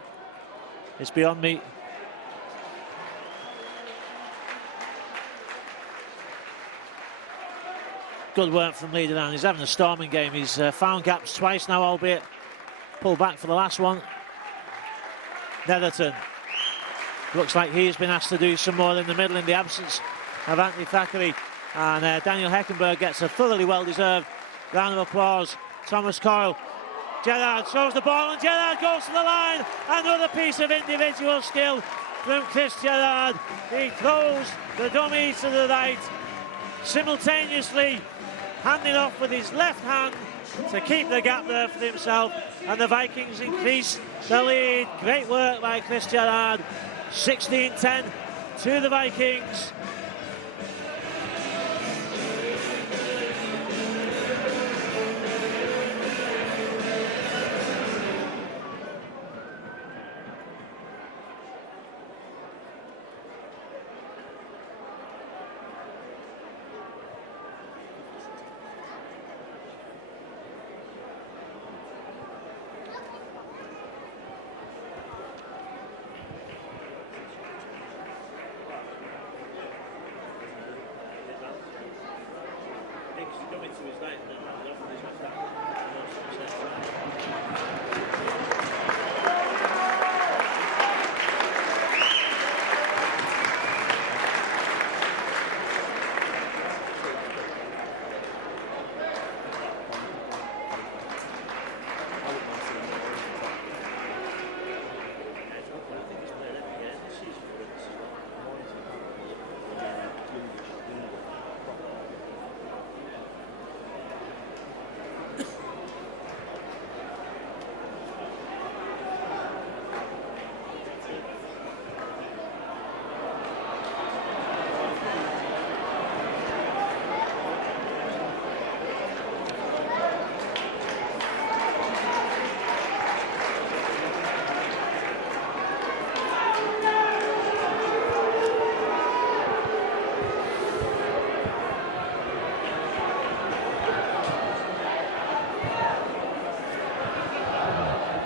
is beyond me. Good work from Leader down. He's having a storming game. He's found gaps twice now, albeit pulled back for the last one. Netherton. Looks like he's been asked to do some more in the middle in the absence of Anthony Thackeray. And Daniel Heckenberg gets a thoroughly well-deserved round of applause. Thomas Coyle. Gerrard shows the ball and Gerrard goes to the line. Another piece of individual skill from Chris Gerrard. He throws the dummy to the right, simultaneously handing off with his left hand to keep the gap there for himself, and the Vikings increase the lead. Great work by Chris Gerrard. 16-10 to the Vikings.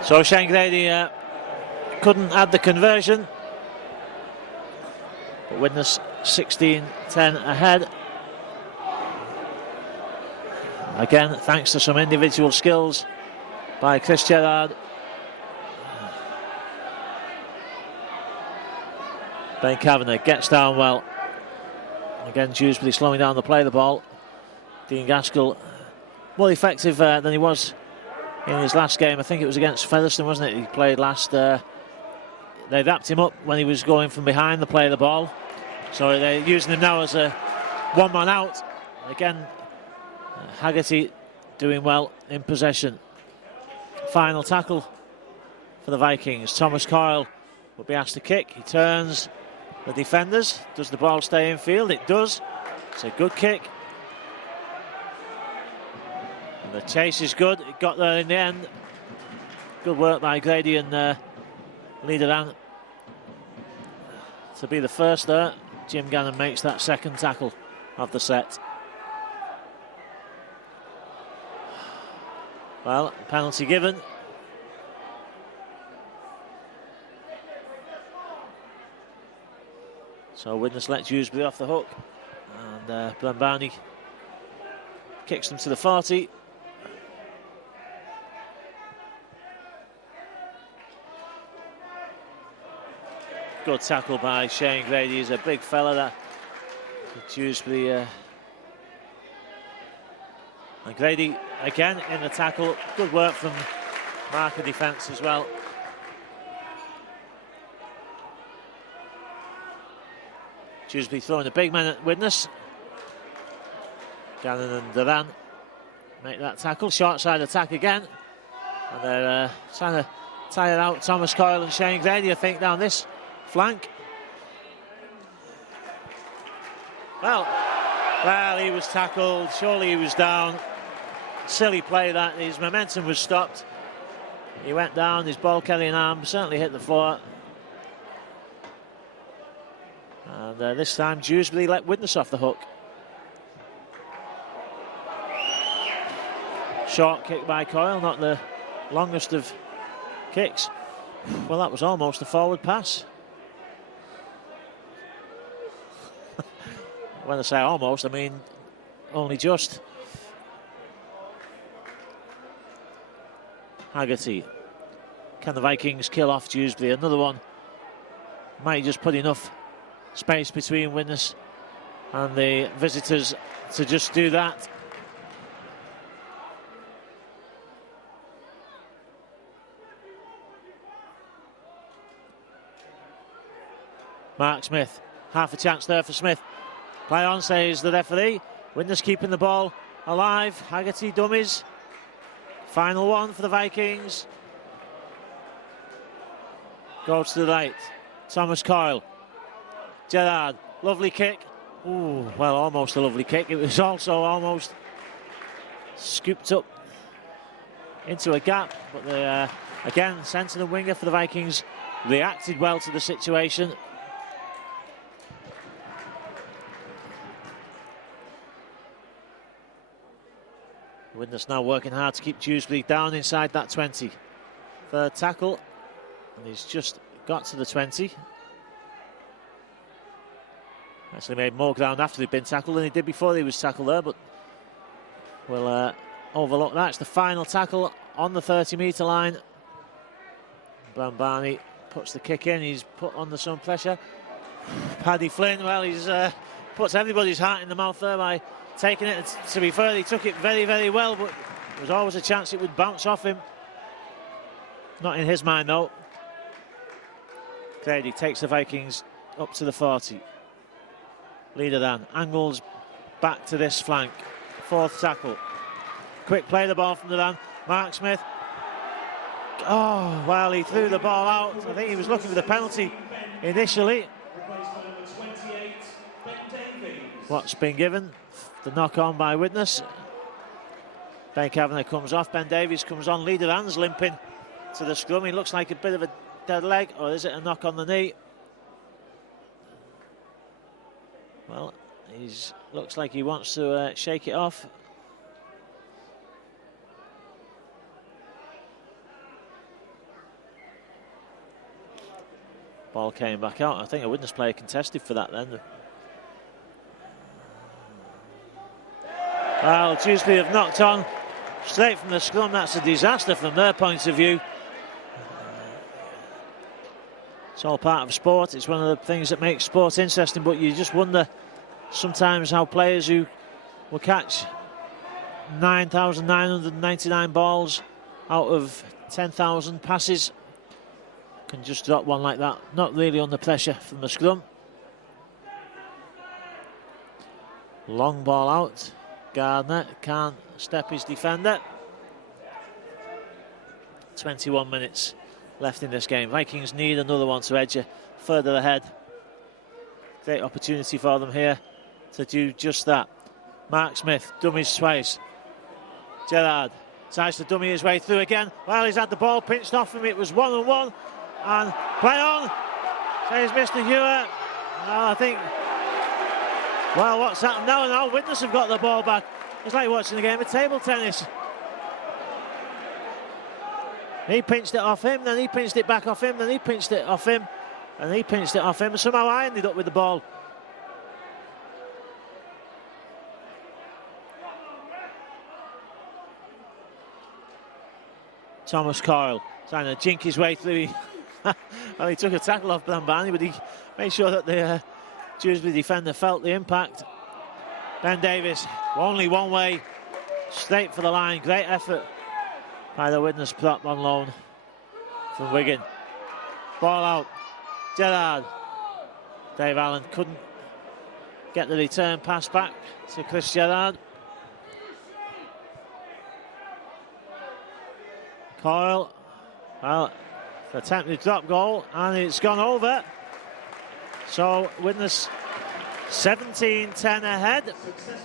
So Shane Grady couldn't add the conversion, but Widnes 16-10 ahead. Again, thanks to some individual skills by Chris Gerrard. Ben Kavanagh gets down well. Again, Dewsbury slowing down the play of the ball. Dean Gaskell more effective than he was in his last game. I think it was against Featherstone, wasn't it? He played last. They wrapped him up when he was going from behind the play of the ball. So they're using him now as a one-man out. Again, Haggerty doing well in possession. Final tackle for the Vikings. Thomas Coyle will be asked to kick. He turns the defenders. Does the ball stay in field? It does. It's a good kick. And the chase is good. It got there in the end. Good work by Grady and Liederan to be the first there. Jim Gannon makes that second tackle of the set. Well, penalty given. So Widnes let Dewsbury off the hook, and Blambani kicks them to the 40. Good tackle by Shane Grady. He's a big fella, that Dewsbury. And Grady again in the tackle. Good work from marker defence as well. Dewsbury throwing a big man at Widnes. Gannon and Duran make that tackle. Short side attack again. And they're trying to tire out Thomas Coyle and Shane Grady, I think, down this flank. Well, he was tackled. Surely he was down. Silly play that. His momentum was stopped. He went down. His ball carrying arm certainly hit the floor. And this time Dewsbury let Widnes off the hook. Short kick by Coyle, not the longest of kicks. Well, that was almost a forward pass. When I say almost, I mean only just. Haggerty. Can the Vikings kill off Dewsbury? Another one. Might just put enough space between Widnes and the visitors to just do that. Mark Smith, half a chance there for Smith. Play on, says the referee. Widnes keeping the ball alive. Haggerty dummies. Final one for the Vikings. Goes to the right. Thomas Coyle. Gerrard, lovely kick. Ooh, well, almost a lovely kick. It was also almost scooped up into a gap, but again, centre and winger for the Vikings reacted well to the situation. Widnes now working hard to keep Dewsbury down inside that 20. Third tackle, and he's just got to the 20. Actually made more ground after he'd been tackled than he did before he was tackled there, but we'll overlook that. It's the final tackle on the 30-metre line. Blambarney puts the kick in. He's put under some pressure. Paddy Flynn, well, he's puts everybody's heart in the mouth there by taking it. To be fair, he took it very, very well, but there was always a chance it would bounce off him. Not in his mind, though. Grady takes the Vikings up to the 40. Leader then angles back to this flank. Fourth tackle. Quick play the ball from the run. Mark Smith. Oh, well, he threw the ball out. I think he was looking for the penalty initially. What's been given? The knock on by Widnes. Ben Kavanagh comes off. Ben Davies comes on. Leader hands limping to the scrum. He looks like a bit of a dead leg, or is it a knock on the knee? Well, looks like he wants to shake it off. Ball came back out. I think a Widnes player contested for that then. Well, Dewsbury have knocked on straight from the scrum. That's a disaster from their point of view. It's all part of sport. It's one of the things that makes sport interesting, but you just wonder sometimes how players who will catch 9,999 balls out of 10,000 passes can just drop one like that. Not really under pressure from the scrum. Long ball out. Gardner can't step his defender. 21 minutes left in this game. Vikings need another one to edge further ahead. Great opportunity for them here to do just that. Mark Smith dummies twice. Gerrard tries to dummy his way through again. Well, he's had the ball pinched off him. It was 1-on-1 and play on, says Mr. Hewer. Well, I think, well, what's happened now? Now Widnes have got the ball back. It's like watching a game of table tennis. He pinched it off him, then he pinched it back off him, then he pinched it off him, and he pinched it off him, and somehow I ended up with the ball. Thomas Coyle trying to jink his way through. Well, he took a tackle off Blambarney, but he made sure that the Dewsbury defender felt the impact. Ben Davies, only one way, straight for the line. Great effort by the Widnes prop on loan from Wigan. Ball out. Gerrard. Dave Allen couldn't get the return pass back to Chris Gerrard. Coyle. Well, attempted drop goal, and it's gone over. So Widnes 17-10 ahead,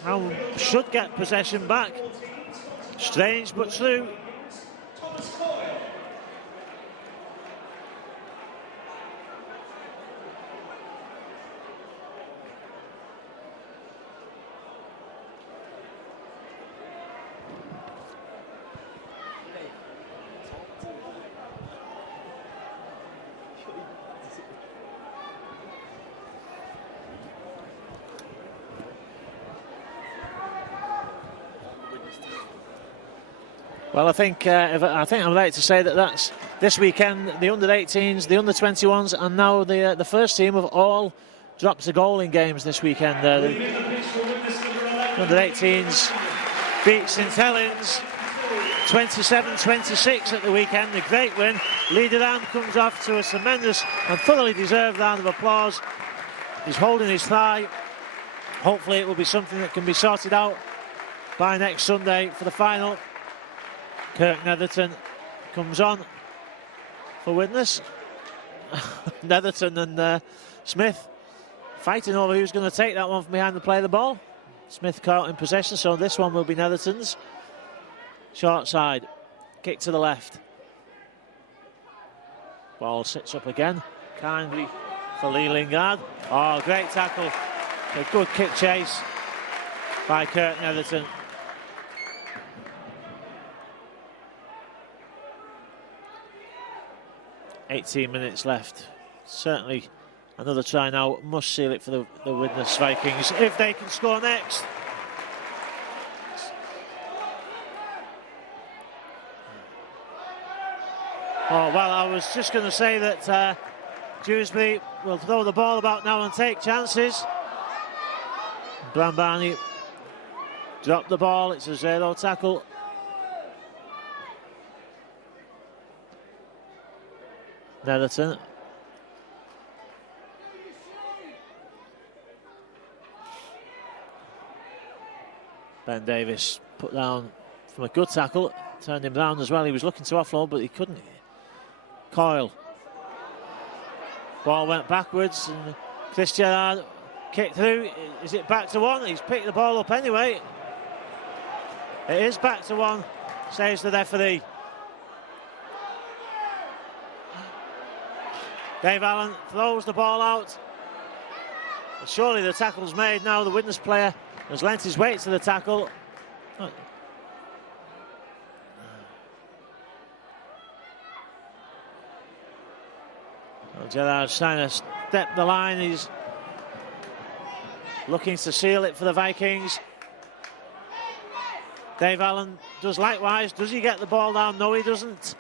and should get possession back. Strange but true. Well, I think I'm right to say that that's this weekend. The under-18s, the under-21s, and now the first team have all dropped a goal in games this weekend. The under-18s beat St Helens 27-26 at the weekend. A great win. Leader Am comes off to a tremendous and thoroughly deserved round of applause. He's holding his thigh. Hopefully, it will be something that can be sorted out by next Sunday for the final. Kirk Netherton comes on for Widnes. Netherton and Smith fighting over who's going to take that one from behind the play of the ball. Smith caught in possession, so this one will be Netherton's. Short side, kick to the left. Ball sits up again, kindly for Lee Lingard. Oh, great tackle. A good kick chase by Kurt Netherton. "18 minutes left. Certainly another try now must seal it for the Widnes Vikings if they can score next. Oh, well, I was just going to say that Dewsbury will throw the ball about now and take chances. Brambani dropped the ball. It's a 0 tackle. Netherton. Ben Davis put down from a good tackle, turned him round as well. He was looking to offload, but he couldn't. Coyle. Ball went backwards, and Chris Gerrard kicked through. Is it back to one? He's picked the ball up anyway. It is back to one, says the referee. Dave Allen throws the ball out. But surely the tackle's made now. The Widnes player has lent his weight to the tackle. Gerrard's trying to step the line. He's looking to seal it for the Vikings. Dave Allen does likewise. Does he get the ball down? No, he doesn't.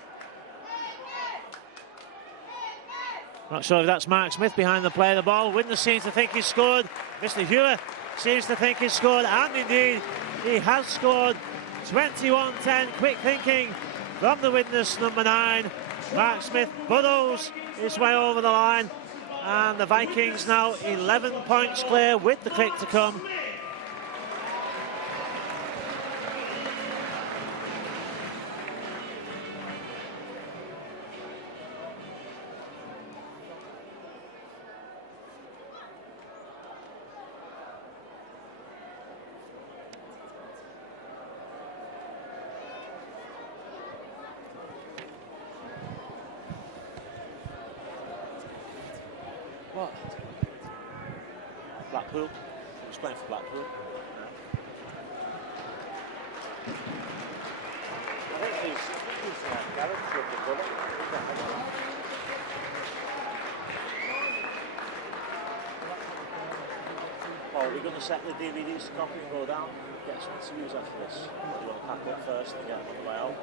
Not sure if that's Mark Smith behind the play of the ball. Widnes seems to think he's scored. Mr. Hewer seems to think he's scored, and indeed he has scored. 21-10, quick thinking from the Widnes number 9. Mark Smith burrows his way over the line, and the Vikings now 11 points clear with the kick to come. What? Blackpool. He was playing for Blackpool. I think he's garage with the brother. Oh, we're going to set the DVDs to copy and go down. Get some interviews after this. What do you want to pack up first and get them on the way out?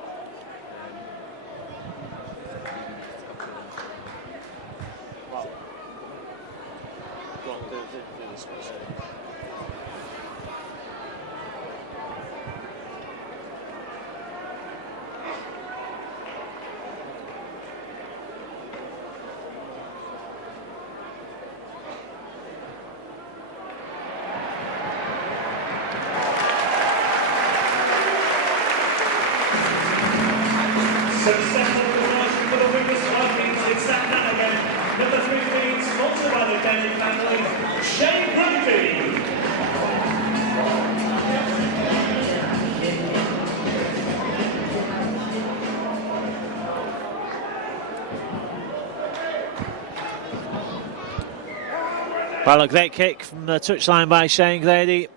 Well, go on, do this first. Successful conversion for the Widnes Vikings. It's that man again. Number 15, sponsored by the Denny family, Shane Rugby. Well, a great kick from the touchline by Shane Grady.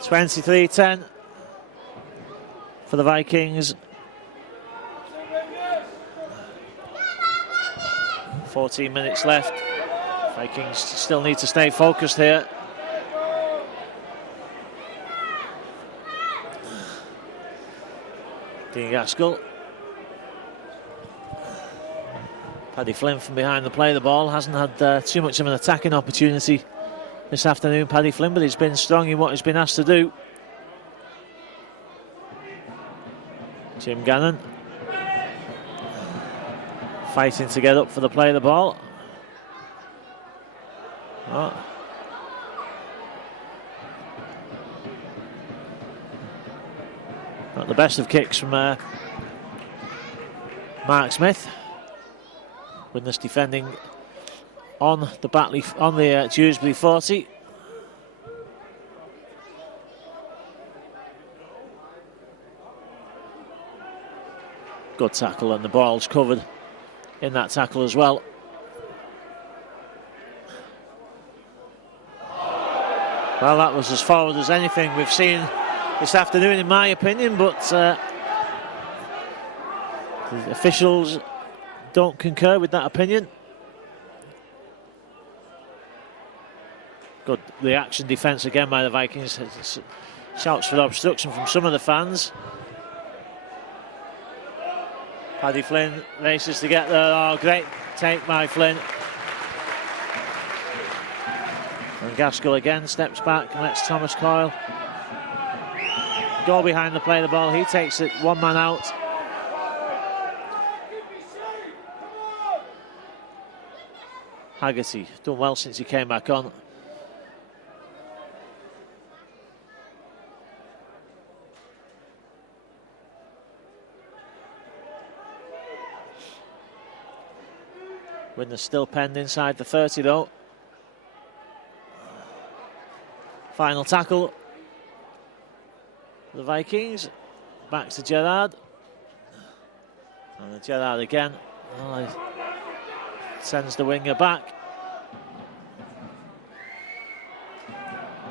23-10 for the Vikings. 14 minutes left. Vikings still need to stay focused here. Dean Gaskell. Paddy Flynn from behind the play of the ball. Hasn't had too much of an attacking opportunity this afternoon, Paddy Flynn, but he's been strong in what he's been asked to do. Jim Gannon fighting to get up for the play of the ball. Oh. Not the best of kicks from Mark Smith. Widnes defending on the Dewsbury 40. Good tackle, and the ball's covered in that tackle as well. Well, that was as forward as anything we've seen this afternoon, in my opinion, but the officials don't concur with that opinion. Good reaction defence again by the Vikings. Shouts for obstruction from some of the fans. Paddy Flynn races to get there. Oh, great take by Flynn. And Gaskell again steps back and lets Thomas Coyle go behind the play of the ball. He takes it, one man out. Haggerty done well since he came back on. Widnes still penned inside the 30 though. Final tackle. The Vikings. Back to Gerrard. And Gerrard again. Oh, he sends the winger back.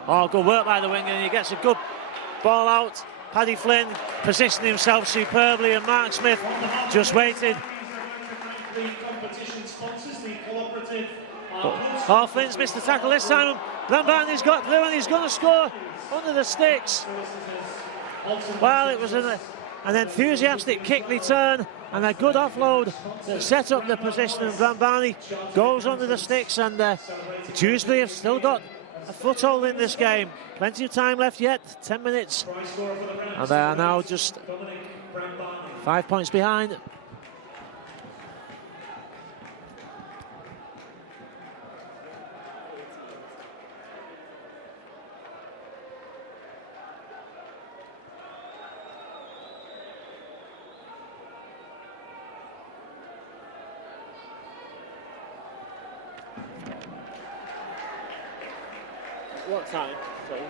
Oh, good work by the winger, and he gets a good ball out. Paddy Flynn positioning himself superbly, and Mark Smith just waited. Oh, Flynn's missed the tackle this time. Brambarney's got through and he's going to score under the sticks. Well, it was an enthusiastic kick return and a good offload that set up the position, and Brambarney goes under the sticks, and Dewsbury have still got a foothold in this game. Plenty of time left yet, 10 minutes, and they are now just 5 points behind. What time? Sorry.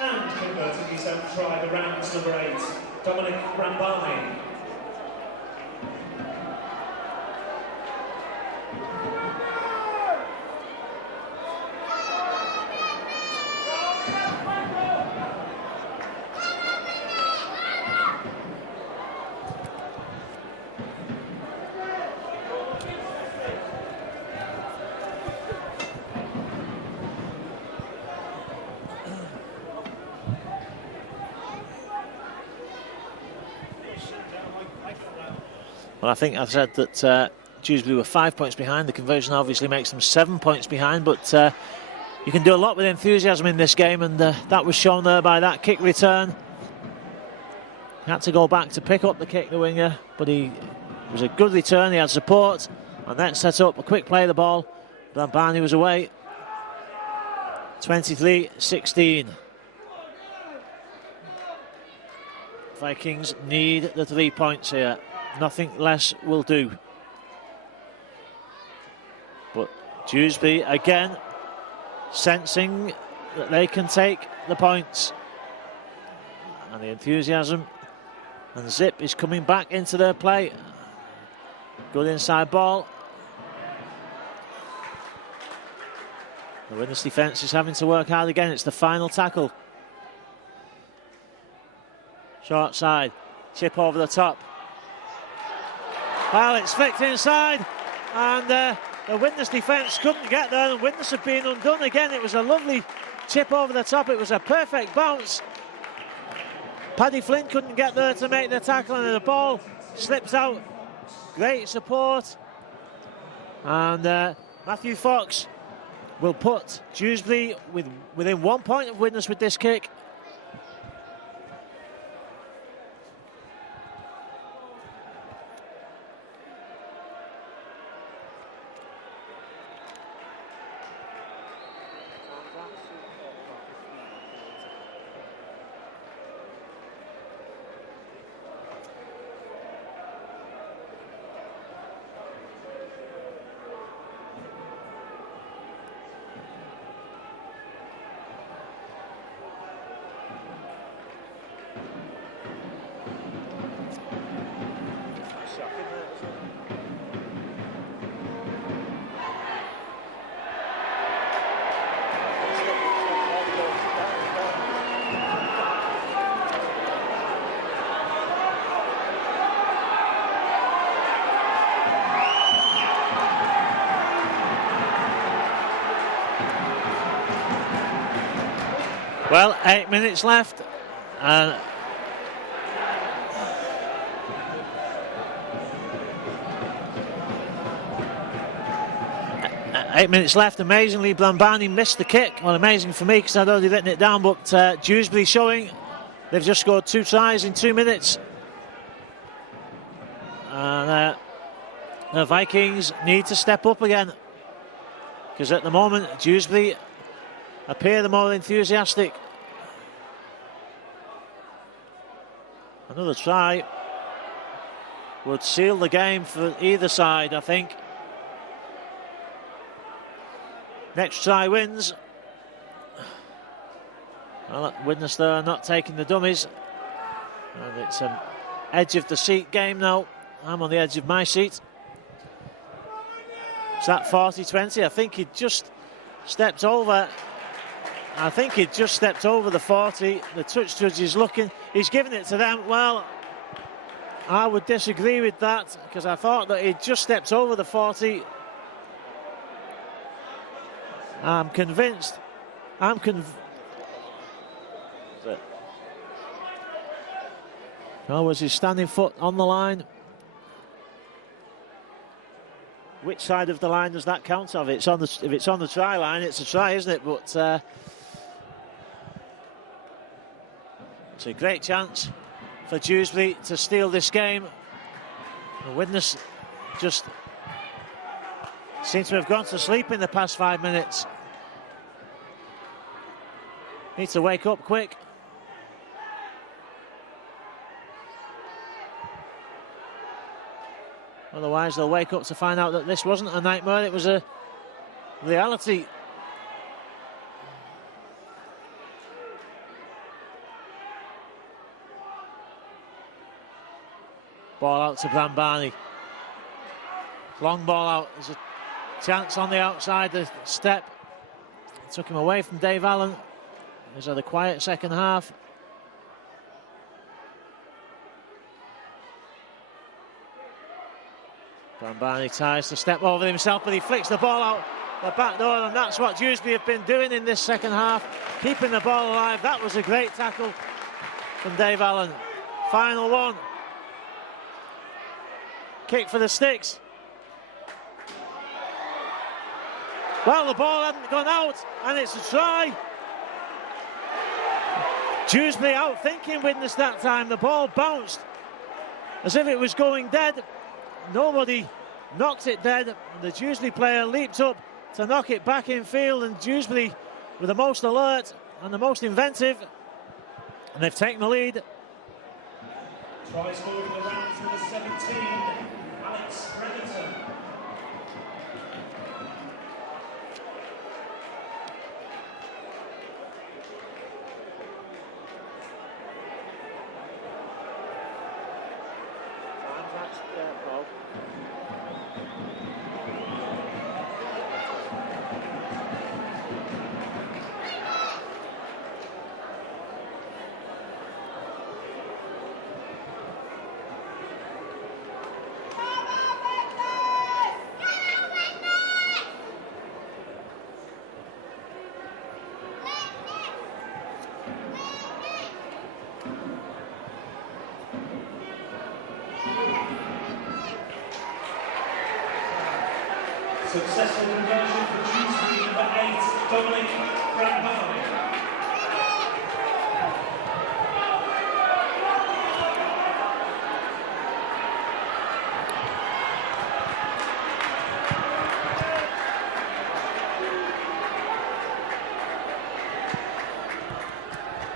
And converting his own try, the rounds number 8, Dominic Brambarney. Well, I think I've said that Dewsbury were 5 points behind. The conversion obviously makes them 7 points behind, but you can do a lot with enthusiasm in this game, and that was shown there by that kick return. He had to go back to pick up the kick, the winger, but it was a good return. He had support, and then set up a quick play of the ball. Brambarney was away. 23-16. Vikings need the 3 points here. Nothing less will do. But Dewsbury again sensing that they can take the points, and the enthusiasm and zip is coming back into their play. Good inside ball. The Widnes defence is having to work hard again. It's the final tackle. Short side, chip over the top. Well, it's flicked inside, and the Widnes defence couldn't get there, and Widnes have been undone again. It was a lovely chip over the top. It was a perfect bounce. Paddy Flynn couldn't get there to make the tackle, and the ball slips out. Great support. And Matthew Fox will put Dewsbury within 1 point of Widnes with this kick. Well, 8 minutes left. 8 minutes left. Amazingly, Blambani missed the kick. Well, amazing for me because I'd already written it down, but Dewsbury showing they've just scored 2 tries in 2 minutes. And the Vikings need to step up again because at the moment, Dewsbury appear the more enthusiastic. Another try would seal the game for either side, I think. Next try wins. Well, Widnes there not taking the dummies. And it's an edge of the seat game now. I'm on the edge of my seat. It's that 40-20. I think he just stepped over. I think he just stepped over the 40. The touch judge is looking. He's giving it to them. Well, I would disagree with that because I thought that he just stepped over the 40. I'm convinced. Oh, was his standing foot on the line? Which side of the line does that count of? If it's on the try line, it's a try, isn't it? But it's a great chance for Dewsbury to steal this game. And Widnes just seem to have gone to sleep in the past 5 minutes. Need to wake up quick. Otherwise they'll wake up to find out that this wasn't a nightmare, it was a reality. Ball out to Blambani. Long ball out. There's a chance on the outside, the step. Took him away from Dave Allen. He's had a quiet second half. Blambani tries to step over himself, but he flicks the ball out the back door, and that's what Dewsbury have been doing in this second half, keeping the ball alive. That was a great tackle from Dave Allen. Final one. Kick for the Sticks. Well, the ball hadn't gone out, and it's a try. Dewsbury outthinking Widnes that time. The ball bounced as if it was going dead. Nobody knocked it dead. The Dewsbury player leaped up to knock it back in field, and Dewsbury were the most alert and the most inventive, and they've taken the lead. Try scored in the round to the 17, Alex Remington. Successful conversion for Dewsbury, number 8, Dominic Brambani.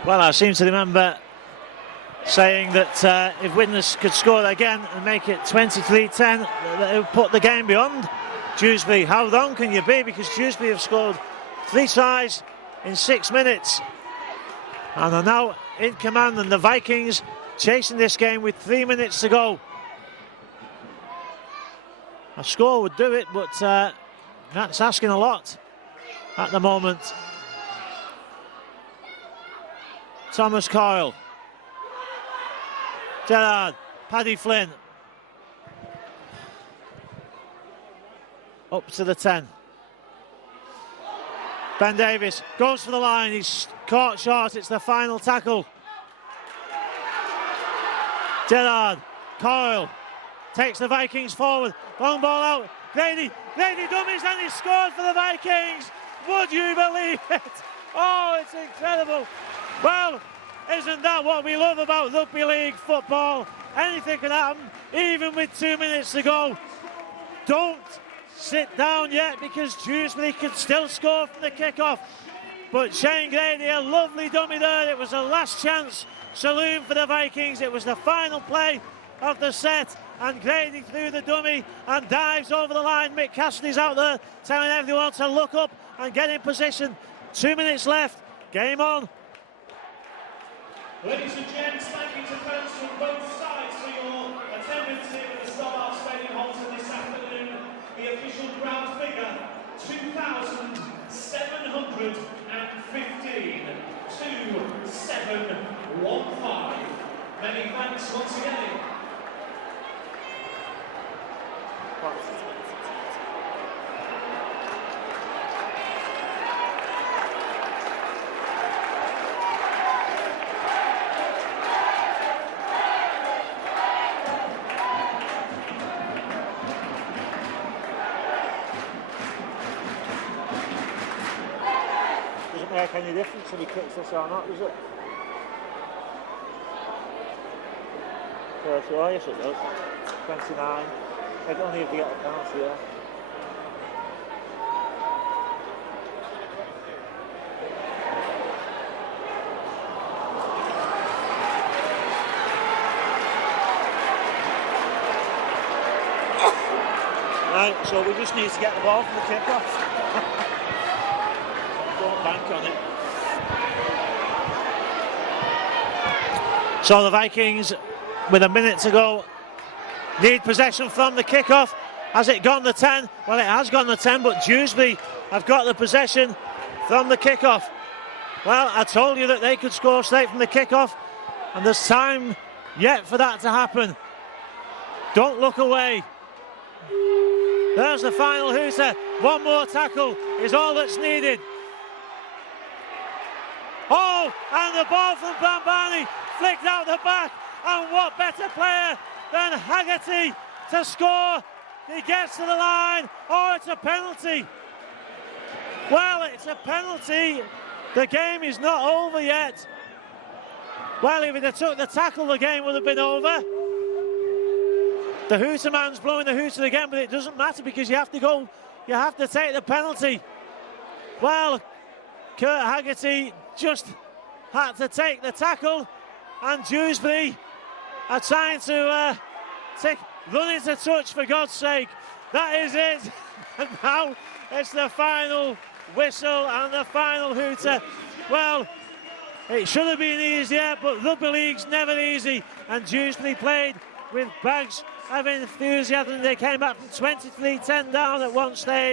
Well, I seem to remember saying that if Widnes could score again and make it 23-10, that it would put the game beyond Dewsbury. How wrong can you be? Because Dewsbury have scored 3 tries in 6 minutes and are now in command, and the Vikings chasing this game with 3 minutes to go. A score would do it, but that's asking a lot at the moment. Thomas Coyle, Gerrard, Paddy Flynn, up to the 10. Ben Davies goes for the line, he's caught short, it's the final tackle. Dillard, Coyle, takes the Vikings forward, long ball out, Grady dummies and he scored for the Vikings. Would you believe it? Oh, it's incredible. Well, isn't that what we love about rugby league football? Anything can happen, even with 2 minutes to go. Don't sit down yet because Dewsbury could still score from the kick-off. But Shane Grady, a lovely dummy there. It was a last chance saloon for the Vikings. It was the final play of the set. And Grady threw the dummy and dives over the line. Mick Cassidy's out there telling everyone to look up and get in position. 2 minutes left. Game on. Ladies and gents, thank you to fans from both sides for your attendance here at the Stobart Stadium Halton this afternoon. The official ground figure, 2,715. 2,715. Many thanks once again. Doesn't make any difference if he kicks this or not, does it? So yes it does. 29. Only if you get the penalty, yeah. Right, so we just need to get the ball from the kick-off. Don't bank on it. So the Vikings, with a minute to go, need possession from the kick-off. Has it gone the 10? Well, it has gone the 10, but Dewsbury have got the possession from the kick-off. Well, I told you that they could score straight from the kick-off, and there's time yet for that to happen. Don't look away. There's the final hooter. One more tackle is all that's needed. Oh, and the ball from Bambani flicked out the back, and what better player than Haggerty to score? He gets to the line. Oh, it's a penalty. Well, it's a penalty. The game is not over yet. Well, if it took the tackle, the game would have been over. The hooter man's blowing the hooter again, but it doesn't matter because you have to go. You have to take the penalty. Well, Kurt Haggerty just had to take the tackle, and Dewsbury are trying to run into touch, for God's sake. That is it. And now it's the final whistle and the final hooter. Well, it should have been easier, but rugby league's never easy, and Dewsbury played with bags of enthusiasm. They came back from 23-10 down at one stage.